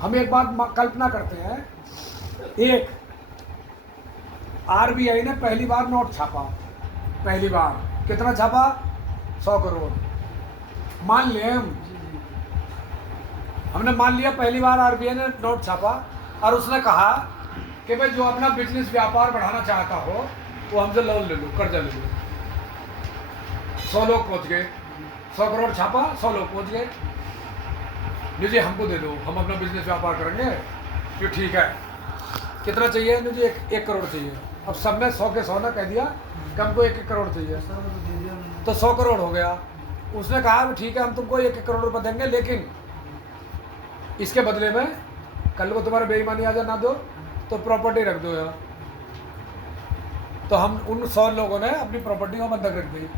हम एक बात कल्पना करते हैं, एक आरबीआई ने पहली बार नोट छापा, पहली बार कितना छापा? 100 करोड़। मान लें हमने मान लिया पहली बार आरबीआई ने नोट छापा और उसने कहा कि भाई जो अपना बिजनेस व्यापार बढ़ाना चाहता हो वो हमसे लोन ले लो, कर्जा ले लो। 100 लोग पहुंच गए, 100 करोड़ छापा, 100 लोग पहुंच गए। जी हमको दे दो, हम अपना बिजनेस व्यापार करेंगे। ये ठीक है, कितना चाहिए? मुझे 1 करोड़ चाहिए। अब सब में 100 के 100 ने कह दिया कि हमको 1 करोड़ चाहिए, तो 100 करोड़ हो गया। उसने कहा ठीक है हम तुमको 1 करोड़ रुपए देंगे, लेकिन इसके बदले में कल को तुम्हारे बेईमानी आ जा ना दो तो प्रॉपर्टी रख दो यार। तो हम उन 100 लोगों ने अपनी प्रॉपर्टी को बंधक रख दी।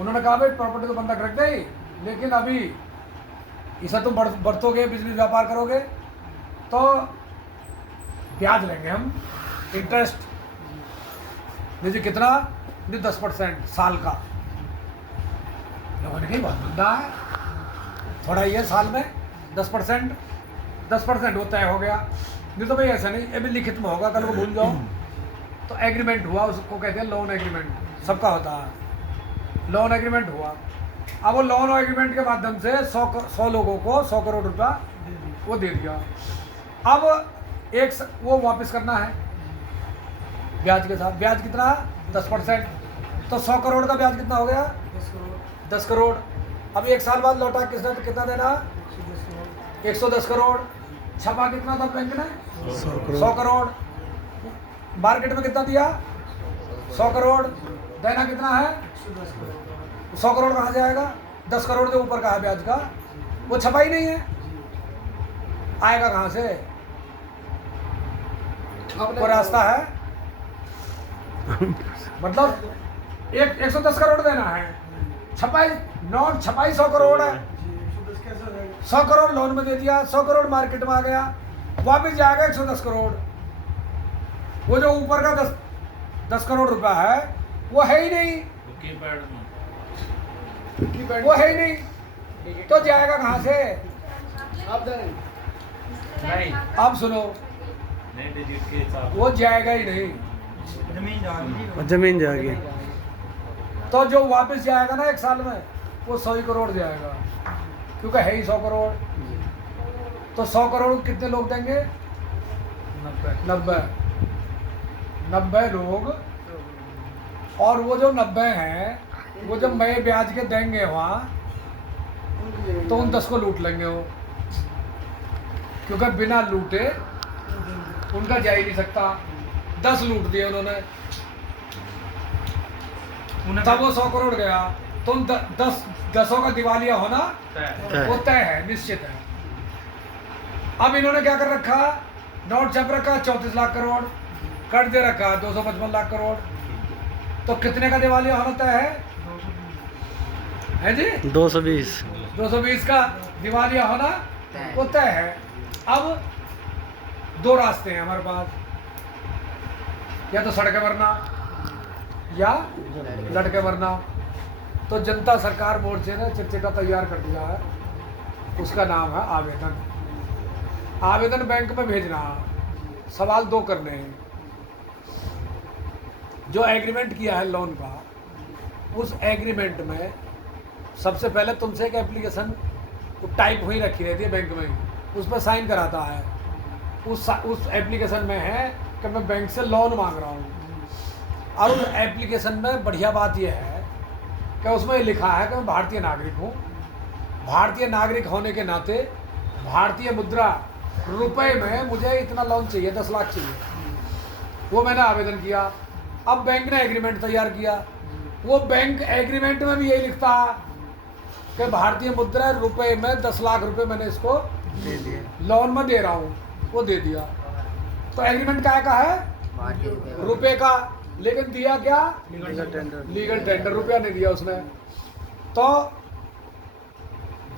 उन्होंने कहा भाई प्रॉपर्टी तो बंधक रख दी, लेकिन अभी इसे तुम बढ़तोगे, बिजनेस व्यापार करोगे तो ब्याज लेंगे हम, इंटरेस्ट। जी कितना? 10% साल का। लोगों ने कही बहुत मुद्दा है, थोड़ा ही है साल में 10% वो तय हो गया। नहीं तो भाई ऐसा नहीं, अभी लिखित में होगा, कल को भूल जाओ। तो एग्रीमेंट हुआ, उसको कहते हैं लोन एग्रीमेंट, सबका होता है। लोन एग्रीमेंट हुआ। अब वो लोन एग्रीमेंट के माध्यम से 100 लोगों को 100 करोड़ रुपया वो दे दिया। अब वो वापस करना है ब्याज के साथ। ब्याज कितना? 10%। तो 100 करोड़ का ब्याज कितना हो गया? 10 करोड़। अब 1 साल बाद लौटा किसने कितना देना? 110 करोड़। छपा कितना था बैंक ने? 100 करोड़। मार्केट में कितना दिया? 100 करोड़। देना कितना है? 100 करोड़ कहाँ जाएगा? 10 करोड़ के ऊपर का है ब्याज का, वो छपा ही नहीं है, आएगा कहाँ से? कोई रास्ता है? मतलब 110 करोड़ देना है, छपाई नोट छपाई 100 करोड़ है। 100 करोड़ लोन में दे दिया, 100 करोड़ मार्केट में आ गया, वापस जाएगा 110 करोड़। वो जो ऊपर का 10 करोड़ रुपया है वो है ही नहीं, वो है ही नहीं, तो जाएगा कहाँ से? नहीं, अब सुनो, वो जाएगा ही नहीं, जमीन जाएगी। तो जो वापस जाएगा ना 1 साल में वो 100 करोड़ जाएगा, क्योंकि है ही 100 करोड़। तो 100 करोड़ कितने लोग देंगे? 90 लोग। और वो जो 90 हैं वो जब नए ब्याज के देंगे वहाँ तो उन 10 को लूट लेंगे वो, क्योंकि बिना लूटे उनका जा ही नहीं सकता। 10 लूट दिए उन्होंने, तब वो 100 करोड़ गया। तो उन 10 का दिवालिया होना वो तय है, निश्चित है। अब इन्होंने क्या कर रखा? नोट छप रखा 34 लाख करोड़, कर्ज दे रखा 255 लाख करोड़। तो कितने का दिवालिया होना तय है जी? 220 का दिवालिया होना वो तय है। अब 2 रास्ते हैं हमारे पास, या तो सड़कें भरना या लड़के भरना। तो जनता सरकार मोर्चे ने चिट्ठा तैयार कर दिया है, उसका नाम है आवेदन। आवेदन बैंक में भेजना। सवाल 2 करने हैं। जो एग्रीमेंट किया है लोन का, उस एग्रीमेंट में सबसे पहले तुमसे एक एप्लीकेशन टाइप हुई रखी रहती है बैंक में, उस पर साइन कराता है। उस एप्लीकेशन में है कि मैं बैंक से लोन मांग रहा हूँ। और उस एप्लीकेशन में बढ़िया बात यह है कि उसमें लिखा है कि मैं भारतीय नागरिक हूँ। भारतीय नागरिक होने के नाते भारतीय मुद्रा रुपए में मुझे इतना लोन चाहिए, 10 लाख चाहिए। वो मैंने आवेदन किया। अब बैंक ने एग्रीमेंट तैयार किया। वो बैंक एग्रीमेंट में भी यही लिखता है कि भारतीय मुद्रा रुपए में 10 लाख रुपए मैंने इसको दे दिए, लोन में दे रहा हूँ, वो दे दिया। तो एग्रीमेंट क्या का है? रुपए का, लेकिन दिया क्या? Legal tender. रुपया नहीं दिया उसने। तो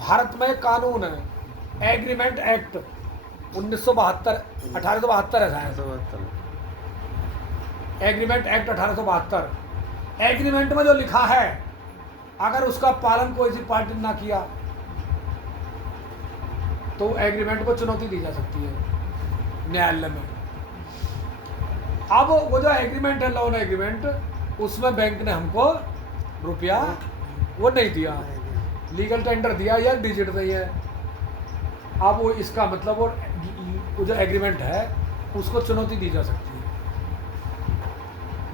भारत में कानून है एग्रीमेंट एक्ट 1972, 1872 है शायद। Agreement act 1872। एग्रीमेंट में जो लिखा है, अगर उसका पालन कोई सी पार्टी ना किया तो एग्रीमेंट को चुनौती दी जा सकती है न्यायालय में। अब वो जो एग्रीमेंट है, लोन एग्रीमेंट, उसमें बैंक ने हमको रुपया वो नहीं दिया, लीगल टेंडर दिया या डिजिट दी है। अब वो इसका मतलब वो जो एग्रीमेंट है उसको चुनौती दी जा सकती है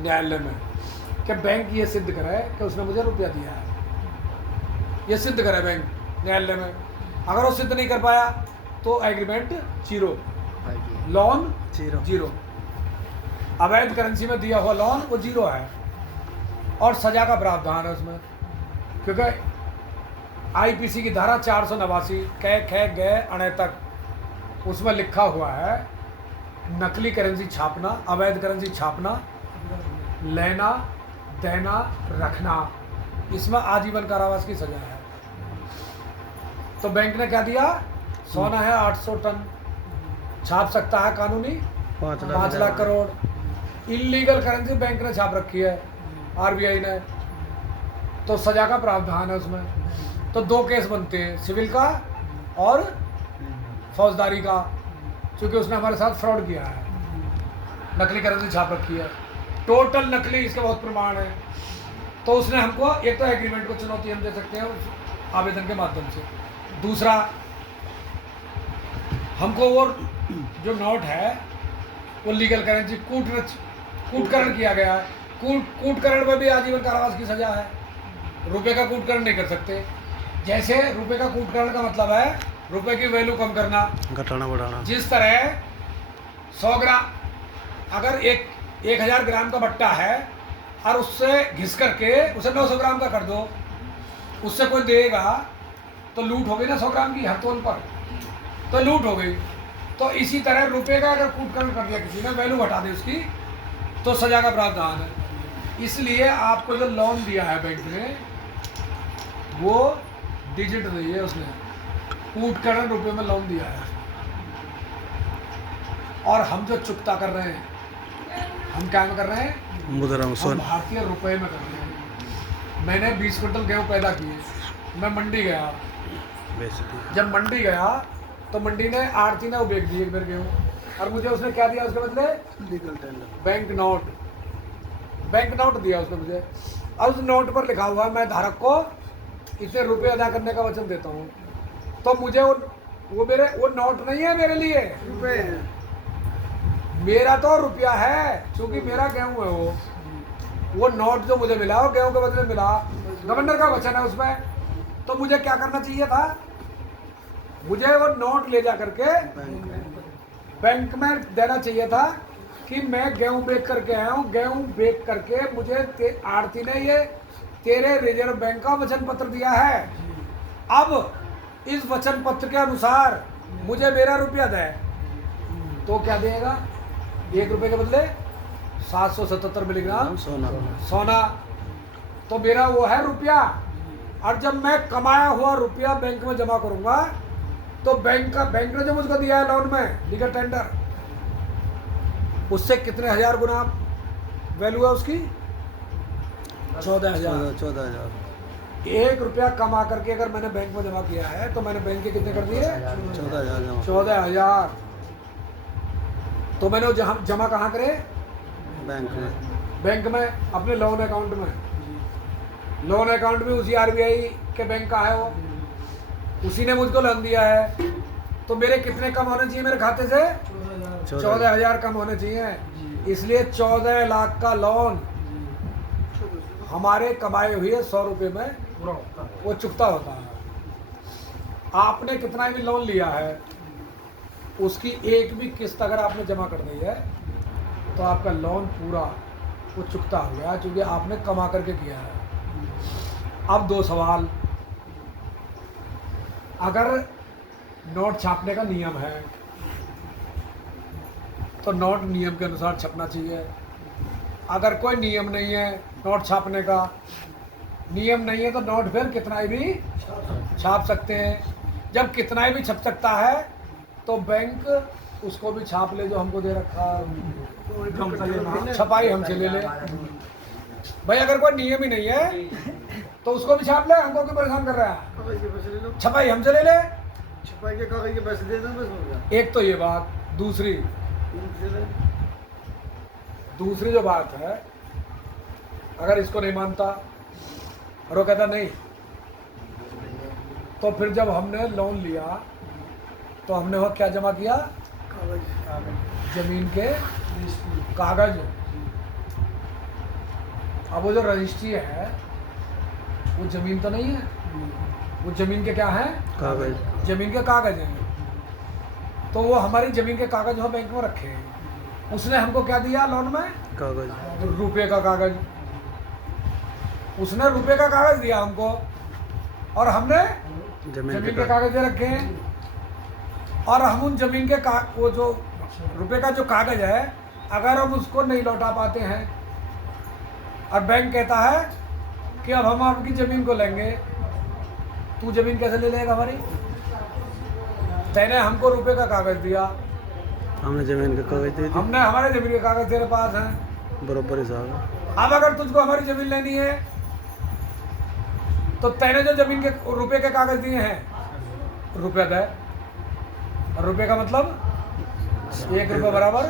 न्यायालय में कि बैंक ये सिद्ध करे कि उसने मुझे रुपया दिया है, ये सिद्ध करे बैंक न्यायालय में। अगर वो सिद्ध नहीं कर पाया तो एग्रीमेंट जीरो, लोन जीरो, अवैध करेंसी में दिया हुआ लोन वो जीरो है और सजा का प्रावधान है उसमें, क्योंकि आईपीसी की धारा 489 कै खे गए अणे तक उसमें लिखा हुआ है नकली करेंसी छापना, अवैध करेंसी छापना, लेना देना रखना, इसमें आजीवन कारावास की सजा है। तो बैंक ने क्या दिया, सोना है 800 टन, छाप सकता है कानूनी 5 lakh crore. Illegal currency bank ने छाप रखी है आरबीआई ने, तो सजा का प्रावधान है उसमें। तो 2 केस बनते हैं, सिविल का और फौजदारी का, क्योंकि उसने हमारे साथ फ्रॉड किया है, नकली करेंसी छाप रखी है, टोटल नकली, इसके बहुत प्रमाण है। तो उसने हमको एक तो एग्रीमेंट को चुनौती हम दे सकते हैं उस आवेदन के माध्यम से। दूसरा, हमको वो जो नोट है वो लीगल करेंसी कूटकरण किया गया है, कूटकरण में भी आजीवन कारावास की सजा है। रुपए का कूटकरण नहीं कर सकते। जैसे रुपए का कूटकरण का मतलब है रुपए की वैल्यू कम करना, घटाना बढ़ाना। जिस तरह 100 ग्राम, अगर 1000 ग्राम का बट्टा है और उससे घिस करके उसे 900 ग्राम का कर दो, उससे कोई देगा तो लूट हो गई ना 100 ग्राम की हर तोल पर, तो लूट हो गई। तो इसी तरह रुपए का अगर कूटकरण कर दिया किसी ने, वैल्यू घटा दी उसकी, तो सजा का प्रावधान है। इसलिए आपको जो लोन दिया है बैंक ने वो डिजिट दी है, उसने कूटकरण रुपए में लोन दिया है। और हम जो चुकता कर रहे हैं, हम क्या में कर रहे हैं, मुद्रा में हम भारतीय रुपए में कर रहे हैं। मैंने 20 क्विंटल गेहूँ पैदा किए, मैं मंडी गया, जब मंडी गया तो मंडी ने आड़ती ने वो बेच दिए मेरे गेहूँ, और मुझे उसने क्या दिया उसके बदले, लीगल टेंडर, बैंक नोट दिया उसने मुझे। और उस नोट पर लिखा हुआ मैं धारक को इतने रुपए अदा करने का वचन देता हूँ। तो मुझे वो नोट नहीं है मेरे लिए, रुपए है, मेरा तो रुपया है, क्योंकि मेरा गेहूँ है। वो नोट जो मुझे मिला वो गेहूँ के बदले मिला, गवर्नर का वचन है उसमें। तो मुझे क्या करना चाहिए था, मुझे वो नोट ले जा करके बैंक में देना चाहिए था कि मैं गेहूं बेच करके आया हूं, गेहूं बेच करके मुझे आड़ती ने ये तेरे रिजर्व बैंक का वचन पत्र दिया है, अब इस वचन पत्र के अनुसार मुझे मेरा रुपया दे। तो क्या देगा, 1 रुपये के बदले 777 मिलीग्राम सोना, तो मेरा वो है रुपया। और जब मैं कमाया हुआ रुपया बैंक में जमा करूंगा तो बैंक ने जो मुझको दिया है लोन में लीगल टेंडर, उससे कितने हजार गुना वैल्यू है उसकी, 14,000। 1 रुपया कमा करके अगर मैंने बैंक में जमा किया है तो मैंने बैंक के कितने कर दिए, 14,000। तो मैंने वो जमा कहाँ करे, बैंक में, अपने लोन अकाउंट में। लोन अकाउंट भी उसी आरबीआई के बैंक का है, वो उसी ने मुझको लोन दिया है। तो मेरे कितने कम होने चाहिए मेरे खाते से, 14,000 कम होने चाहिए। इसलिए 14 लाख का लोन हमारे कमाए हुए 100 रुपये में वो चुकता होता है। आपने कितना भी लोन लिया है उसकी एक भी किस्त अगर आपने जमा कर दी है तो आपका लोन पूरा वो चुकता हो गया, क्योंकि आपने कमा करके किया है। अब 2 सवाल, अगर नोट छापने का नियम है तो नोट नियम के अनुसार छपना चाहिए। अगर कोई नियम नहीं है नोट छापने का, नियम नहीं है तो नोट फिर कितना भी छाप सकते हैं। जब कितना भी छप सकता है तो बैंक उसको भी छाप ले जो हमको दे रखा, छपाई हमसे ले ले। भाई अगर कोई नियम ही नहीं है तो उसको भी छाप ले, हमको क्यों परेशान कर रहा है, छपाई हमसे ले ले। छपाई के कागज के पैसे दे दें बस हो गया। एक तो ये बात, दूसरी दूसरी जो बात है, अगर इसको नहीं मानता और वो कहता नहीं, तो फिर जब हमने लोन लिया तो हमने वो क्या जमा किया? कागज जमीन के कागज। अब वो जो रजिस्ट्री है वो जमीन तो नहीं है, वो जमीन के क्या है? कागज। जमीन के कागज हैं। तो वो हमारी जमीन के कागज वो बैंक में रखे हैं। उसने हमको क्या दिया लोन में? कागज। रुपए का कागज। उसने रुपए का कागज दिया हमको और हमने जमीन के कागज दे रखे हैं। और हम उन जमीन के वो जो रुपए का जो कागज है, अगर हम उसको नहीं लौटा पाते हैं और बैंक कहता है कि अब हम आपकी जमीन को लेंगे, तू जमीन कैसे ले लेगा हमारी? तेने हमको रुपए का कागज दिया, हमने जमीन के कागज दे दिए। हमने हमारे जमीन के कागज तेरे पास हैं। बराबर हिसाब है। अब अगर तुझको हमारी जमीन लेनी है तो तेने जो जमीन के रुपए के कागज दिए हैं, रुपया दे। और रुपए का मतलब 1 रुपये बराबर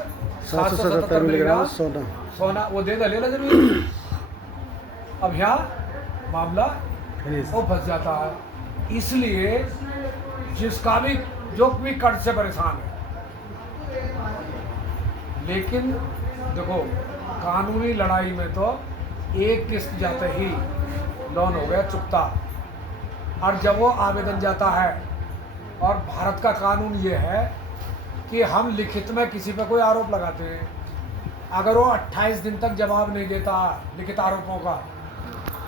777 मिलीग्राम सोना। सोना। वो दे ले जमीन। अब यहाँ मामला वो फंस जाता है। इसलिए जिसका भी जो भी कर्ज से परेशान है, लेकिन देखो कानूनी लड़ाई में तो एक किस्त जाते ही लोन हो गया चुकता। और जब वो आवेदन जाता है, और भारत का कानून ये है कि हम लिखित में किसी पे कोई आरोप लगाते हैं, अगर वो 28 दिन तक जवाब नहीं देता लिखित आरोपों का,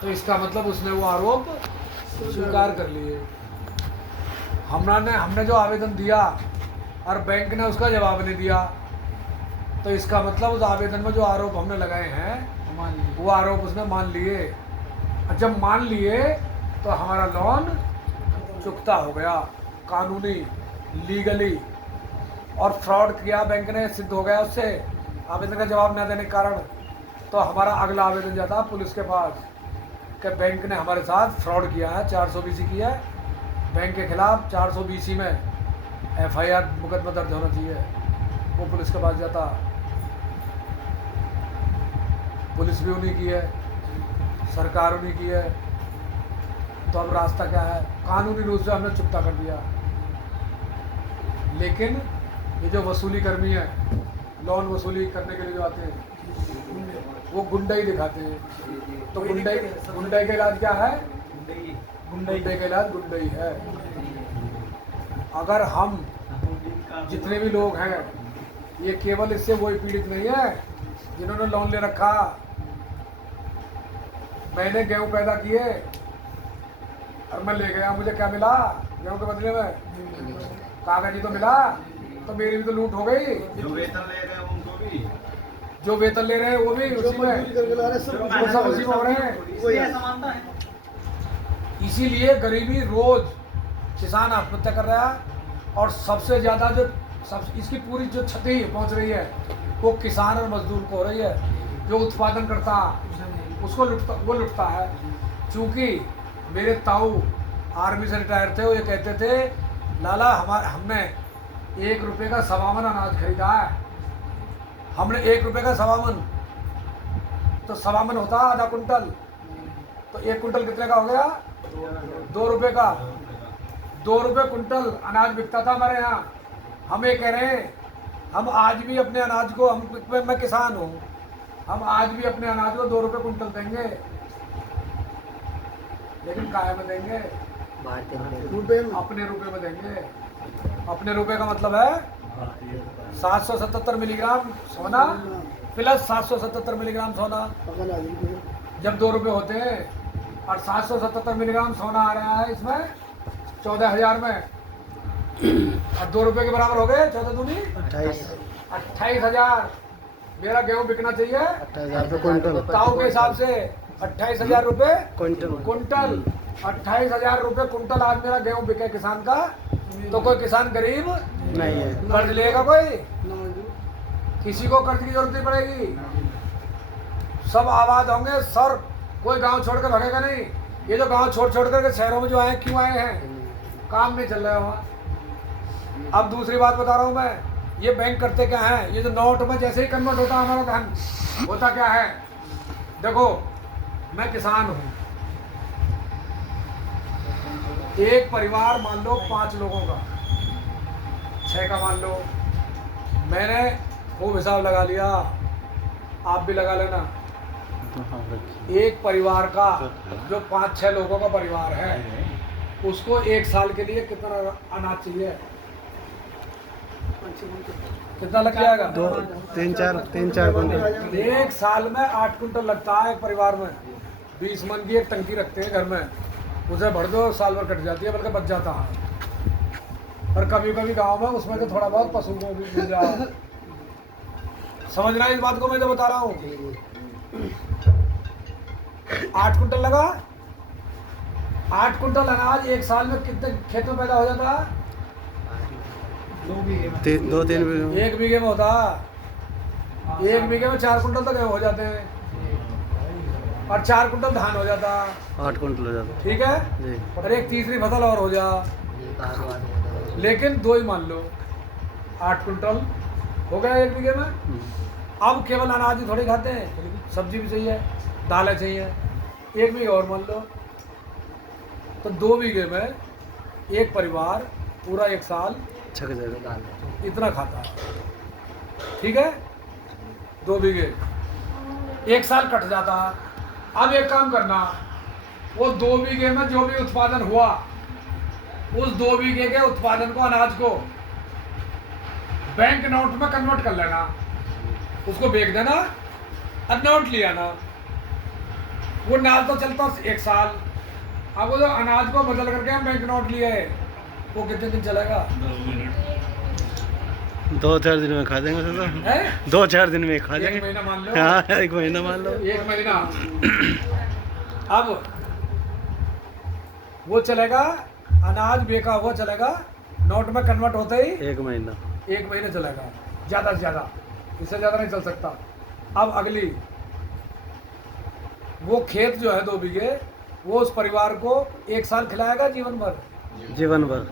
तो इसका मतलब उसने वो आरोप स्वीकार कर लिए। हमने जो आवेदन दिया और बैंक ने उसका जवाब नहीं दिया, तो इसका मतलब उस आवेदन में जो आरोप हमने लगाए हैं वो आरोप उसने मान लिए। और जब मान लिए तो हमारा लोन चुकता हो गया कानूनी, लीगली। और फ्रॉड किया बैंक ने, सिद्ध हो गया उससे आवेदन का जवाब न देने के कारण, तो हमारा अगला आवेदन जाता पुलिस के पास कि बैंक ने हमारे साथ फ्रॉड किया है, 420 की है बैंक के खिलाफ, 420 में FIR मुकदमा दर्ज होना चाहिए। वो पुलिस के पास जाता, पुलिस भी उन्हीं की है, सरकार उन्हीं की है। तो अब रास्ता क्या है? कानूनी रूप से हमने चुकता कर दिया। लेकिन ये जो वसूली कर्मी है, लोन वसूली करने के लिए जो आते हैं, वो गुंडाई दिखाते हैं। तो गुंडाई का इलाज क्या है? गुंडाई का इलाज गुंडाई है। अगर हम जितने भी लोग हैं, ये केवल इससे वही पीड़ित नहीं है जिन्होंने लोन ले रखा। मैंने गेहूं पैदा किए और मैं ले गया, मुझे क्या मिला गेहूं के बदले में? कागज ही तो मिला, तो मेरी भी तो लूट हो गई। जो वेतन ले रहे हैं उनको भी, जो वेतन ले रहे हैं वो भी उसी में, वो सब उसी में हो रहे हैं। इसीलिए गरीबी रोज किसान आत्महत्या कर रहा है। और सबसे ज़्यादा जो इसकी पूरी जो क्षति पहुंच रही है वो किसान और मजदूर को हो रही है। जो उत्पादन करता उसको लुटता है। क्योंकि मेरे ताऊ आर्मी से रिटायर थे, वो ये कहते थे, लाला हमने 1 रुपये का 52 अनाज खरीदा है। हमने 1 रुपये का 52, तो 52 होता आधा कुंटल, तो 1 कुंटल कितने का हो गया? 2 रुपये का। 2 रुपये कुंटल अनाज बिकता था हमारे यहाँ। हम ये कह रहे हैं, हम आज भी अपने अनाज को, मैं किसान हूँ, हम आज भी अपने अनाज को 2 रुपये कुंटल देंगे, लेकिन काय में देंगे? अपने रुपए में देंगे। अपने रुपए का मतलब है 777 मिलीग्राम सोना प्लस 777 मिलीग्राम सोना। जब 2 रुपये होते हैं और 777 मिलीग्राम सोना आ रहा है इसमें 14,000 में, और 2 रुपये के बराबर हो गए 14 दूनी 28,000। मेरा गेहूं बिकना चाहिए 28,000 क्विंटल। ताऊ के हिसाब से 28,000 रुपये क्विंटल। 28,000 रुपये कुंटल आज मेरा गेहूं बिके किसान का। तो कोई किसान गरीब नहीं है। कर्ज लेगा? कोई किसी को कर्ज की जरूरत नहीं पड़ेगी। सब आबाद होंगे सर, कोई गांव छोड़कर भागेगा नहीं। ये जो गांव छोड़ करके शहरों में जो आए, क्यों आए हैं? काम नहीं चल रहा है वहाँ। अब दूसरी बात बता रहा हूँ मैं, ये बैंक करते क्या है, ये जो नोट में जैसे ही कन्वर्ट होता है हमारा धन, होता क्या है, देखो मैं किसान हूँ, एक परिवार मान लो 5 लोगों का, 6 का मान लो, मैंने खूब हिसाब लगा लिया, आप भी लगा लेना। एक परिवार का जो 5-6 लोगों का परिवार है, उसको 1 साल के लिए कितना अनाज चाहिए, कितना लग जाएगा? 3-4 कुंटल। 1 साल में 8 कुंटल लगता है एक परिवार में। 20 मन की एक टंकी रखते हैं घर में, उसे भर दो, साल भर कट जाती है, बल्कि बच जाता है। और कभी कभी गांव में उसमें तो थोड़ा बहुत पशु को भी मिल जाए। समझ रहा है इस बात को मैं जो बता रहा हूँ? 8 कुंटल लगा, 8 कुंटल अनाज 1 साल में कितने खेत में पैदा हो जाता है? 2-3 बीघे। 1 बीघे में होता है। 1 बीघे में 4 कुंटल तक हो जाते हैं, और 4 कुंटल धान हो जाता, 8 कुंटल हो जाता। ठीक है जी। और एक तीसरी फसल और हो जा, लेकिन 2 ही मान लो, 8 कुंटल हो गया 1 बीघे में। अब केवल अनाज ही थोड़ी खाते हैं, सब्जी भी चाहिए, दालें चाहिए, 1 बीघे और मान लो, तो 2 बीघे में एक परिवार पूरा 1 साल छक जाएगा। इतना खाता है, ठीक है, 2 बीघे 1 साल कट जाता। अब एक काम करना, वो 2 बीघे में जो भी उत्पादन हुआ, उस 2 बीघे के उत्पादन को, अनाज को बैंक नोट में कन्वर्ट कर लेना, उसको बेच देना और नोट ले आना। वो नाल तो चलता 1 साल। अब वो जो अनाज को बदल करके हम बैंक नोट लिए, वो कितने दिन चलेगा? 2-4 दिन में खा देंगे सर। है 2-4 दिन में खा 1 जाएंगे। महीना मान लो, हाँ 1 महीना मान लो। 1 महीना। अब वो चलेगा, अनाज बेका हुआ चलेगा, नोट में कन्वर्ट होते ही 1 महीना। 1 महीने चलेगा, ज़्यादा से ज़्यादा, इससे ज़्यादा नहीं चल सकता। अब अगली, वो खेत जो है 2 बीघे, वो उस परिवार को 1 साल खिलाएगा जीवन भर, जीवन भर।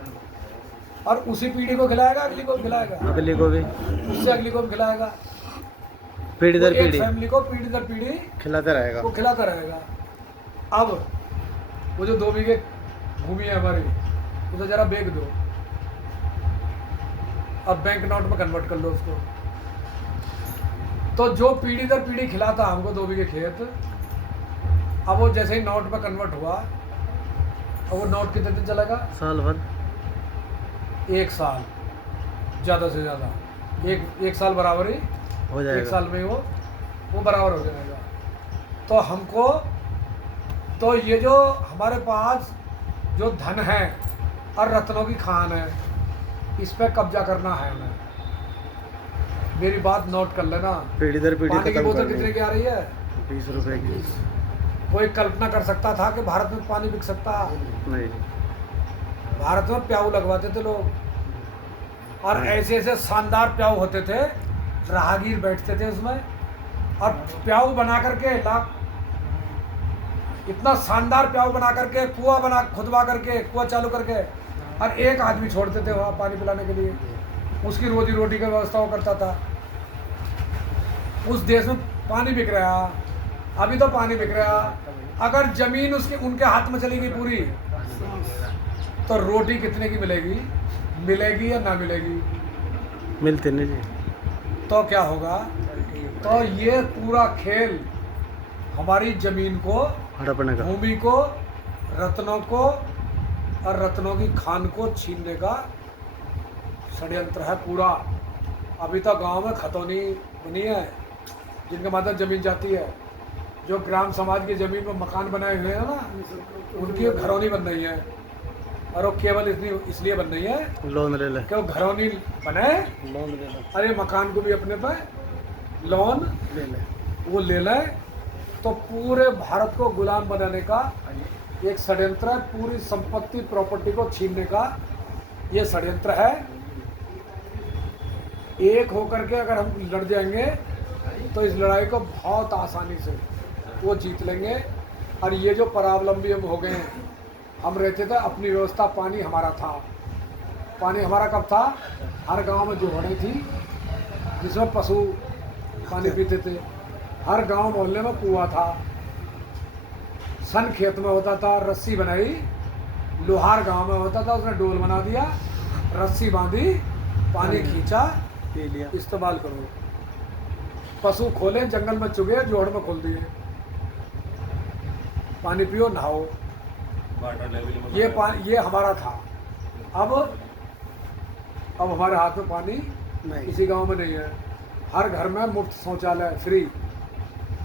और उसी पीढ़ी को खिलाएगा, अगली को भी खिलाएगा, अगली को भी, उससे अगली को भी खिलाएगा, पीढ़ी वो दर एक पीढ़ी फैमिली को पीढ़ी दर पीढ़ी खिलाता रहेगा। वो खिलाता रहेगा। अब वो जो 2 बीघे भूमि है हमारी, उसे जरा बेच दो, अब बैंक नोट में कन्वर्ट कर लो उसको, तो जो पीढ़ी दर पीढ़ी खिलाता हमको 2 बीघे खेत, अब वो जैसे ही नोट में कन्वर्ट हुआ, अब वो नोट कितने दिन चलेगा? साल भर। 1 साल, ज़्यादा से ज़्यादा एक साल बराबर ही हो 1 जाएगा। साल में वो बराबर हो जाएगा। तो हमको, तो ये जो हमारे पास जो धन है और रत्नों की खान है, इस पे कब्जा करना है हमें। मेरी बात नोट कर लेना। पीढ़ी दर पीढ़ी पानी की खत्म बोतल करनी कितने की आ रही है? 20 रुपए की। कोई कल्पना कर सकता था कि भारत में पानी बिक सकता? नहीं। भारत में प्याऊ लगवाते थे लोग, और ऐसे ऐसे शानदार प्याऊ होते थे, राहगीर बैठते थे उसमें, और प्याऊ बना करके इतना शानदार प्याऊ बना करके, कुआं बना खुदवा करके, कुआं चालू करके, और एक आदमी छोड़ते थे वहाँ पानी पिलाने के लिए, उसकी रोजी रोटी की व्यवस्था वो करता था। उस देश में पानी बिक रहा, अभी तो पानी बिक रहा, अगर जमीन उसके उनके हाथ में चली गई पूरी, तो रोटी कितने की मिलेगी? मिलेगी या ना मिलेगी? मिलते नहीं जी। तो क्या होगा? तो ये पूरा खेल हमारी जमीन को, हड़पने का। भूमि को, रत्नों को और रत्नों की खान को छीनने का षड्यंत्र है पूरा। अभी तो गांव में खतौनी बनी है, जिनके माध्यम जमीन जाती है, जो ग्राम समाज की जमीन में मकान बनाए हुए हैं ना, उनकी घरौनी बन रही है, और वो केवल इसलिए बन रही है लोन ले ले। कि वो घरौनी बने, लोन ले ले। अरे मकान को भी अपने पे लोन ले ले। वो ले लें, तो पूरे भारत को गुलाम बनाने का एक षड्यंत्र है, पूरी संपत्ति प्रॉपर्टी को छीनने का ये षड्यंत्र है। एक होकर के अगर हम लड़ जाएंगे तो इस लड़ाई को बहुत आसानी से वो जीत लेंगे। और ये जो परावलंबी हम हो गए हैं, हम रहते थे, अपनी व्यवस्था पानी हमारा था, पानी हमारा कब था, हर गांव में जोहड़े थी जिसमें पशु पानी पीते थे। हर गांव मोहल्ले में कुआं था। सन खेत में होता था, रस्सी बनाई, लोहार गांव में होता था, उसने डोल बना दिया, रस्सी बांधी, पानी खींचा, पी लिया। इस्तेमाल करो। पशु खोले, जंगल में चुगे, जोहड़ में खोल दिए, पानी पियो, नहाओ। वाटर लेवल ये पानी ये हमारा था। अब हमारे हाथ में पानी नहीं। किसी गांव में नहीं है। हर घर में मुफ्त शौचालय, फ्री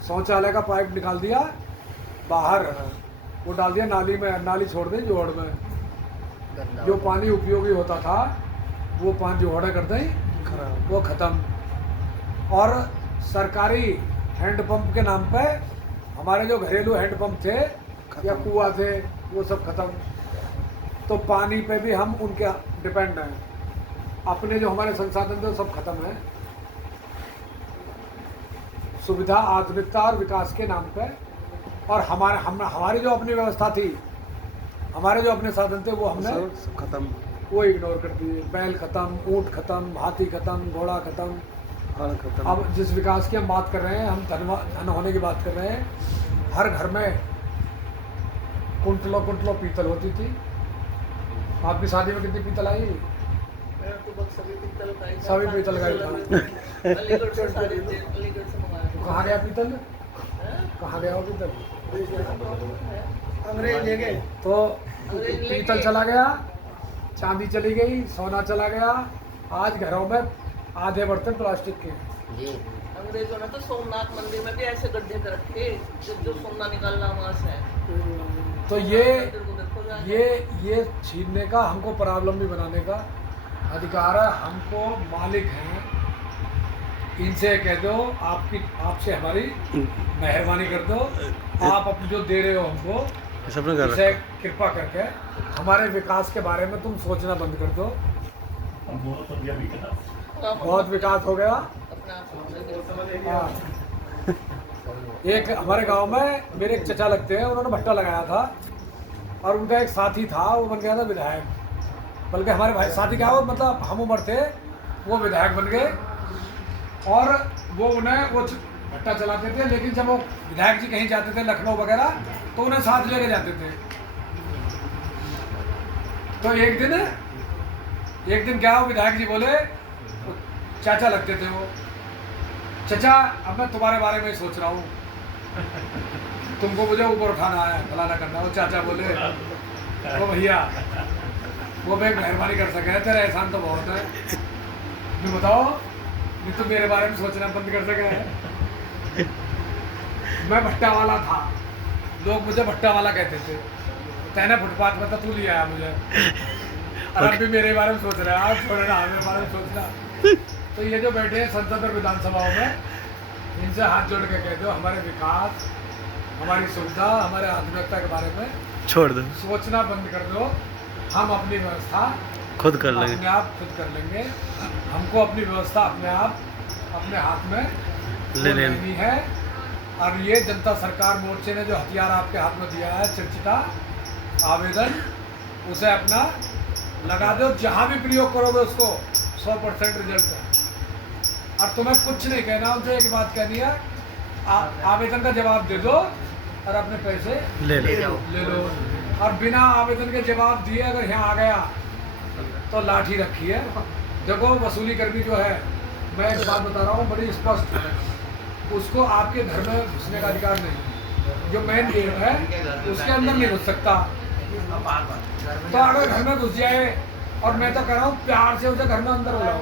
शौचालय का पाइप निकाल दिया बाहर, वो डाल दिया नाली में, नाली छोड़ दी जोहड़ में। जो पानी उपयोगी होता था वो पानी जोहड़ा कर दें, खराब। वो ख़त्म। और सरकारी हैंडपंप के नाम पे हमारे जो घरेलू हैंडपंप थे या कुआं थे वो सब खत्म। तो पानी पे भी हम उनके डिपेंड हैं। अपने जो हमारे संसाधन थे सब खत्म है। सुविधा, आधुनिकता और विकास के नाम पे, और हमारी जो अपनी व्यवस्था थी, हमारे जो अपने साधन थे वो हमने सब खत्म। वो इग्नोर कर दिए। बैल खत्म, ऊँट खत्म, हाथी खत्म, घोड़ा खत्म। हर खत्म। अब जिस विकास की हम बात कर रहे हैं, हम धन होने की बात कर रहे हैं। हर घर में कुंटलों कुंटलों पीतल होती थी। आपकी शादी में कितनी पीतल आई? सभी पीतल का ही था। अलीगढ़ से सारे थे, अलीगढ़ से मंगाया। कहाँ गया पीतल? कहाँ गया वो पीतल? अंग्रेज ले गए। तो पीतल चला गया, चांदी चली गई, सोना चला गया। आज घरों में आधे बर्तन प्लास्टिक के। अंग्रेजों ने तो सोमनाथ मंदिर में भी ऐसे गड्ढे कर रखे जो सोना निकालना वहां से। तो ये छीनने का, हमको प्रॉब्लम भी बनाने का अधिकार है। हमको मालिक हैं, इनसे कह दो आपसे हमारी मेहरबानी कर दो, आप अपने जो दे रहे हो हमको सबने कर इसे रखा। कृपा करके हमारे विकास के बारे में तुम सोचना बंद कर दो। बहुत विकास हो गया। अपने आप हाँ। एक हमारे गांव में मेरे एक चचा लगते हैं, उन्होंने भट्टा लगाया था और उनका एक साथी था, वो बन गया था विधायक। बल्कि हमारे भाई साथी क्या हो, मतलब हम उम्र थे, वो विधायक बन गए। और वो उन्हें वो भट्टा चलाते थे, लेकिन जब वो विधायक जी कहीं जाते थे लखनऊ वगैरह तो उन्हें साथ लेके जाते थे। तो एक दिन क्या, वो विधायक जी बोले, चाचा लगते थे वो, चाचा अब मैं तुम्हारे बारे में सोच रहा हूँ, तुमको मुझे ऊपर उठाना है, फलाना करना है। वो चाचा बोले, ओ भैया वो भाई मेहरबानी कर सके, तेरा एहसान तो बहुत है, तुम बताओ नहीं तुम मेरे बारे में सोचना बंद कर सके। मैं भट्टा वाला था, लोग मुझे भट्टा वाला कहते थे। तैने फुटपाथ में तो तू लिया है मुझे, और अब भी मेरे बारे में सोच रहा है, आज छोड़ना मेरे बारे में सोचना। तो ये जो बैठे हैं संसद और विधानसभाओं में, इनसे हाथ जोड़ के कह दो हमारे विकास, हमारी सुविधा, हमारे आधुनिकता के बारे में छोड़ दो, सोचना बंद कर दो। हम अपनी व्यवस्था खुद कर लेंगे। अपने आप खुद कर लेंगे। हमको अपनी व्यवस्था अपने आप अपने हाथ में ले लेनी है। और ये जनता सरकार मोर्चे ने जो हथियार आपके हाथ में दिया है, चिटचिटा आवेदन, उसे अपना लगा दो। जहाँ भी प्रयोग करोगे उसको 100% रिजल्ट है। और तुम्हें कुछ नहीं कहना, उनसे एक बात कहनी है, आवेदन का जवाब दे दो और अपने पैसे ले लो। और बिना आवेदन के जवाब दिए अगर यहाँ आ गया तो लाठी रखी है। देखो वसूली कर्मी जो है, मैं एक बात बता रहा हूँ बड़ी स्पष्ट है, उसको आपके घर में घुसने का अधिकार नहीं। जो मेन गेट है उसके अंदर नहीं घुस सकता। तो अगर घर में घुस जाए, और मैं तो कह रहा हूँ प्यार से उसे घर में अंदर बुलाओ।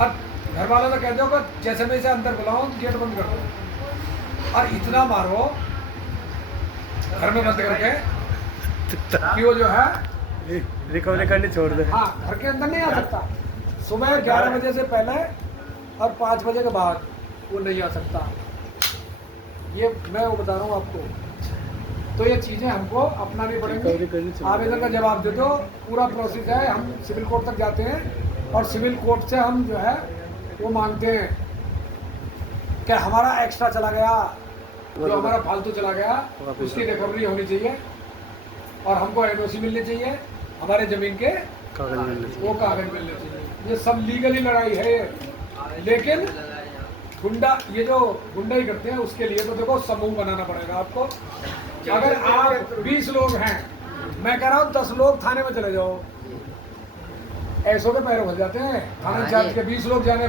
अब घर वालों से कह दो कि जैसे मैं इसे अंदर बुलाऊँ गेट बंद कर दो, और इतना मारो घर में बंद करके कि वो जो है रिकवरी करनी छोड़ दे। हाँ, घर के अंदर नहीं आ सकता। सुबह 11 बजे से पहले और 5 बजे के बाद वो नहीं आ सकता। ये मैं वो बता रहा हूँ आपको। तो ये चीज़ें हमको अपनानी पड़ेंगी। आवेदन का जवाब दे दो, पूरा प्रोसेस है। हम सिविल कोर्ट तक जाते हैं और सिविल कोर्ट से हम जो है वो मांगते हैं कि हमारा एक्स्ट्रा चला गया, जो हमारा फालतू चला गया, उसकी रिकवरी होनी चाहिए। और हमको एनओसी मिलनी चाहिए हमारे ज़मीन के कागज मिलने वो कागज मिलने चाहिए। ये सब लीगली लड़ाई है लेकिन गुंडा, ये जो गुंडा ही करते हैं उसके लिए तो देखो समूह बनाना पड़ेगा आपको। अगर आप 20 लोग हैं, मैं कह रहा हूँ 10 लोग थाने में चले जाओ, ऐसों के पैरों फंस जाते हैं थाना इंचार्ज के। 20 लोग जाने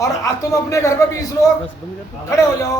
और तुम अपने घर पे 20 लोग खड़े हो जाओ।